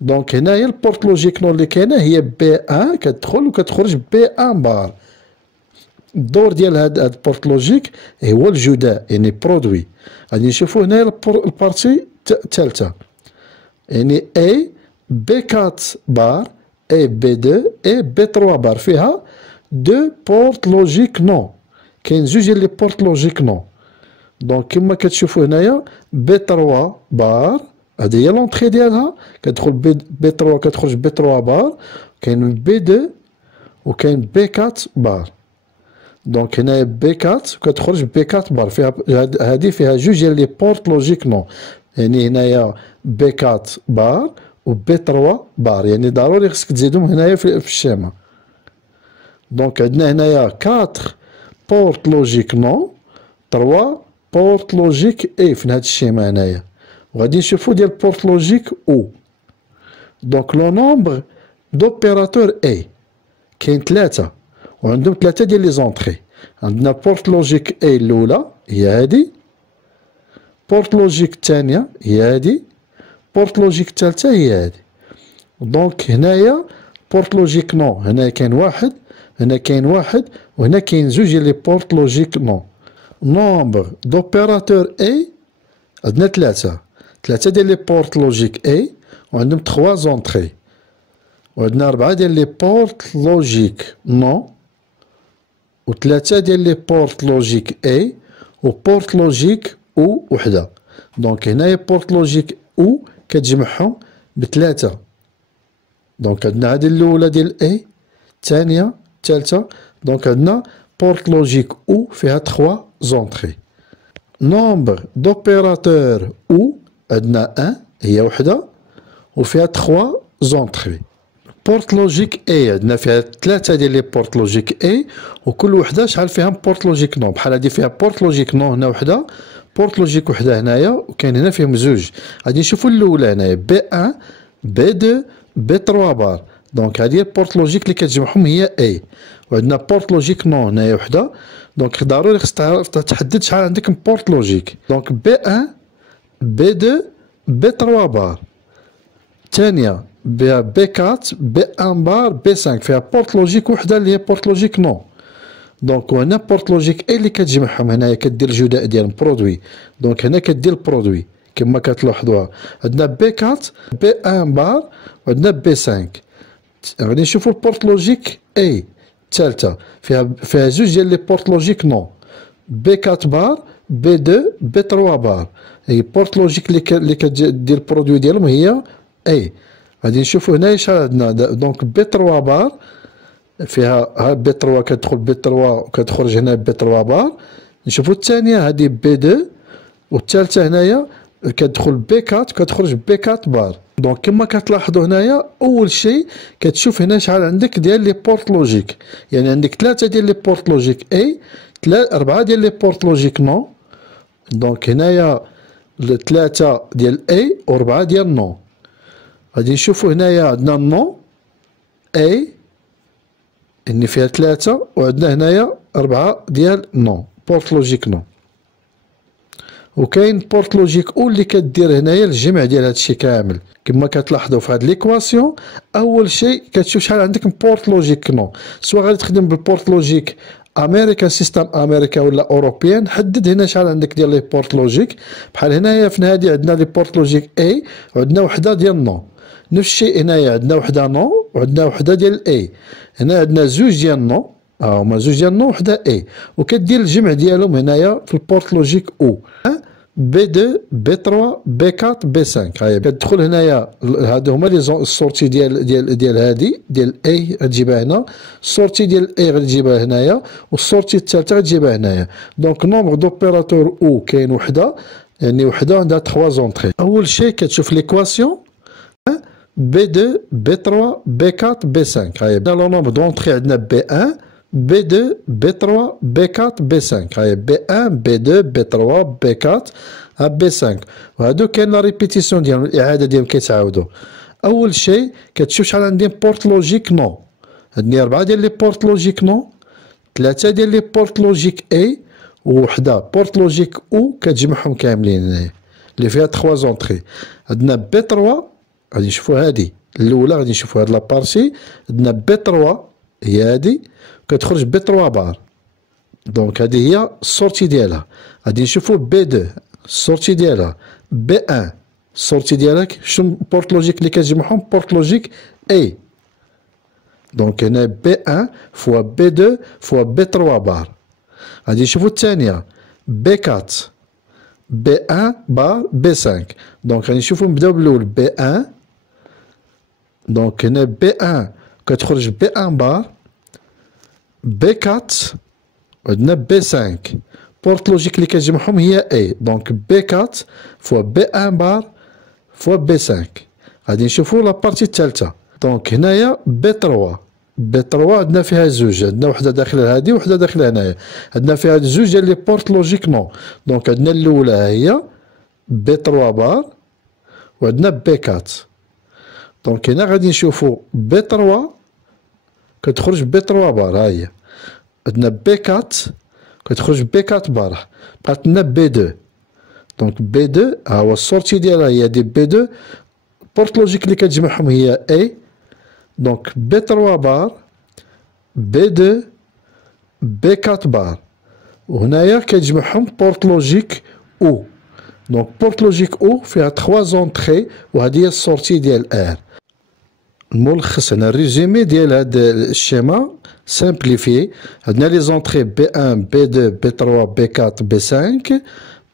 دونك هنايا البورت لوجيك نو اللي كاينه هي بي 1 كتدخل وكتخرج بي 1 بار. الدور ديال هاد البورت لوجيك هو الجداء، يعني برودوي. غادي نشوفو هنايا البارتي الثالثه، يعني اي بي 4 بار اي بي 2 اي بي 3 بار، فيها 2 بورت لوجيك نو. كاين زوج ديال لي بورت لوجيك نو. دونك كما كتشوفوا هنايا بي 3 بار هذه هي لونطري ديالها، كتدخل بي 3 كتخرج بي 3 بار. كاين بي 2 وكاين بي 4 بار. دونك هنايا بي 4 كتخرج بي 4 بار، فيها هذه فيها جوج ديال لي بورت لوجيك نو، يعني هنايا بي 4 بار و بي 3 بار، يعني ضروري خصك تزيدهم هنايا في الشيما. دونك عندنا هنايا 4 بورت لوجيك نو، 3 بورت لوجيك اي في هاد الشيما هنايا. وغادي نشوفو ديال بورت لوجيك او. دونك لو نومبر دوبيراتور اي كاين 3 وعندهم 3 ديال لي زونطري. عندنا بورت لوجيك اي الاولى هي هادي، بورت لوجيك الثانيه هي هادي، بورت لوجيك الثالثه هي هادي. دونك هنايا بورت لوجيك نو هنا كاين واحد، هنا كاين واحد، وهنا كاين زوج ديال لي بورت لوجيك نو. نومبر دوبيراتور اي عندنا 3 ديال لي بورت لوجيك اي وعندهم 3 زونطري، وعندنا 4 ديال لي بورت لوجيك نو و3 ديال لي بورت لوجيك اي وبورت لوجيك او وحده. دونك هنايا بورت لوجيك او كتجمعهم ب3. دونك عندنا هذه الاولى ديال اي، الثانيه، الثالثه. دونك عندنا بورت لوجيك او فيها 3 زونطري. نومبر دوبيراتور او عندنا 1 هي وحده وفيها 3 زونطري. بورت لوجيك اي عندنا فيها 3 ديال لي بورت لوجيك اي، وكل وحده شحال فيها بورت لوجيك نو. بحال هادي فيها بورت لوجيك نو هنا وحده، بورت لوجيك وحده هنايا، وكاين هنا فيهم زوج. غادي نشوفو الاولى هنايا بي 1 بي 2 بي 3 بار. دونك هادي هي البورت لوجيك اللي كتجمعهم هي اي، وعندنا بورت لوجيك نو هنايا وحده. دونك ضروري خصك تعرف تحدد شحال عندك بورت لوجيك. دونك بي 1 بي 2 بي 3 بار، الثانيه بي 4 بي 1 بار بي 5 فيها بورت لوجيك وحده اللي هي بورت لوجيك نو. دونك وهنا بورت لوجيك اي اللي كتجمعهم هنايا كدير الجداء ديال برودوي. دونك هنا كدير البرودوي كما كتلاحظوها. عندنا بي 4 بي 1 بار وعندنا بي 5. غادي نشوفو البورت لوجيك اي الثالثه فيها زوج ديال لي بورت لوجيك نو، بي 4 بار بي 2 بي 3 بار. هي بورت لوجيك اللي كدير البرودوي ديالهم هي اي. غادي نشوفو هنايا شحال عندنا. دونك بي 3 بار فيها ها بي 3 كتدخل بي 3 وكتخرج هنا بي 3 بار. نشوفو الثانيه هذه بي 2 والثالثه هنايا كتدخل بي 4 كتخرج بي 4 بار. دونك كما كتلاحظوا هنايا اول شيء كتشوف هنا شحال عندك ديال لي بورت لوجيك، يعني عندك 3 ديال لي بورت لوجيك اي، 4 ديال لي بورت لوجيك نو. دونك هنايا 3 ديال اي و 4 ديال نو. غادي نشوفوا هنايا عندنا نو اي اللي فيها 3، وعندنا هنايا 4 ديال نو بورت لوجيك نو. وكاين بورت لوجيك او اللي كدير هنايا الجمع ديال هادشي كامل. كما كتلاحظوا في هاد ليكواسيون اول شيء كتشوف شحال عندك بورت لوجيك نو، سواء غادي تخدم بالبورت لوجيك امريكا سيستم امريكا ولا اوروبيان. حدد هنا شحال عندك ديال لي بورت لوجيك. بحال هنايا في هادي عندنا لي بورت لوجيك اي وعندنا وحده ديال نو. نفس الشيء هنايا عندنا وحده نو وعندنا وحده ديال اي. هنا عندنا زوج ديال نو، هما زوج ديال نو وحده اي، وكدير الجمع ديالهم هنايا في البورت لوجيك او. بي 2 بي 3 بي 4 بي 5. هاي كتدخل هنايا، هادو هما لي السورتي ديال هادي ديال اي غتجيبها هنا، السورتي ديال اي غتجيبها هنايا، والسورتي الثالثه غتجيبها هنايا. دونك نومبر دوبيراتور او كاين وحده، يعني وحده عندها 3 زونطري. اول شيء كتشوف ليكواسيون بي 2 بي 3 بي 4 بي 5. هاي عندنا لو نومبر دونطري عندنا بي 1 بي 2 بي 3 بي 4 بي 5. هاي بي 1 بي 2 بي 3 بي 4 بي 5. وهادو كاين لا ريبيتيسيون ديالهم، الاعاده ديالهم كيتعاودوا. اول شيء كتشوف شحال عندي بورت لوجيك نو. عندي 4 ديال لي بورت لوجيك نو، 3 ديال لي بورت لوجيك اي، وحده بورت لوجيك او كتجمعهم كاملين هنايا اللي فيها 3 زونطري. عندنا بي 3 غادي نشوفوا هادي الاولى، غادي نشوفوا هاد لابارتي. عندنا بي 3 هي هادي كتخرج بي 3 بار، دونك هادي هي السورتي ديالها. غادي نشوفوا بي 2 السورتي ديالها، بي 1 السورتي ديالها شنو بورت لوجيك اللي كتجمعهم؟ بورت لوجيك اي. دونك هنا بي 1 فوا بي 2 فوا بي 3 بار. غادي نشوفوا الثانيه بي 4 بي 1 بار بي 5. دونك غادي نشوفوا نبداو بالاول بي 1. دونك هنا بي 1 كتخرج بي 1 بار، بي 4 عندنا بي 5. بورت لوجيك اللي كتجمعهم هي اي، دونك بي 4 فوا بي 1 بار فوا بي 5. غادي نشوفوا لابارتي الثالثه. دونك هنايا بي 3 بي 3 عندنا فيها زوج، عندنا وحده داخله هادي وحده داخله هنايا، عندنا فيها زوج ديال لي بورت لوجيك نو. دونك عندنا الاولى هي بي 3 بار وعندنا بي 4. دونك هنا غادي نشوفوا بي 3 كتخرج بي 3 بار، ها هي. عندنا بي 4 كتخرج بي 4 بار، بقات لنا بي 2. دونك بي 2 ها هو السورتي ديالها هي دي بي 2، بورت لوجيك اللي كتجمعهم هي اي. دونك بي 3 بار بي 2 بي 4 بار، وهنايا كتجمعهم بورت لوجيك او. دونك بورت لوجيك او فيها 3 زونطري، وهذه هي السورتي ديال ار. الملخص هنا الريزومي ديال هذا الشيما سامبليفي. عندنا لي زونطري بي 1 بي 2 بي 3 بي 4 بي 5.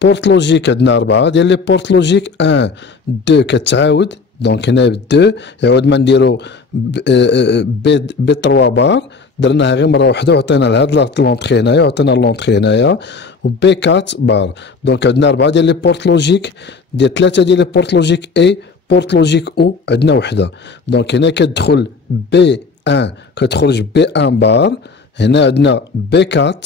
بورت لوجيك عندنا 4 ديال لي بورت لوجيك 1 2 كتعاود. دونك هنا 2 يعاود ما نديرو بي 3 بار، درناها غير مره واحده وعطينا لهاد لونطري هنايا وعطينا لونطري هنايا، وبي 4 بار. دونك عندنا 4 ديال لي بورت لوجيك، ديال 3 ديال لي بورت لوجيك اي، بورت لوجيك او عندنا وحده. دونك هنا كتدخل بي 1 كتخرج بي 1 بار، هنا عندنا بي 4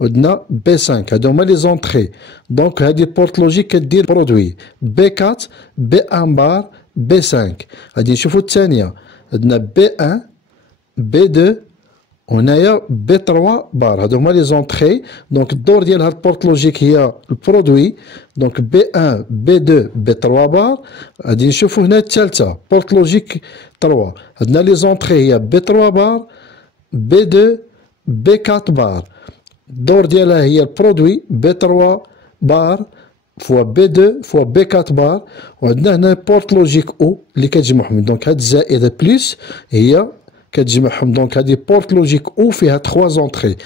وعندنا بي 5. هادو هما لي زونطري. دونك هادي بورت لوجيك كدير برودوي بي 4 بي 1 بار بي 5. غادي نشوفوا الثانيه عندنا بي 1 بي 2 وهنايا بي 3 بار. هادو هما لي زونطري. دونك الدور ديال هاد البورت لوجيك هي البرودوي. دونك بي 1 بي 2 بي 3 بار. غادي نشوفوا هنا الثالثه بورت لوجيك 3. عندنا لي زونطري هي بي 3 بار بي 2 بي 4 بار. الدور ديالها هي البرودوي بي 3 بار فوا بي 2 فوا بي 4 بار. وعندنا هنا بورت لوجيك او اللي كتجمعهم. دونك هاد الزائده بليس هي كتجمعهم. دونك هادي بورت لوجيك او فيها 3 زونطري.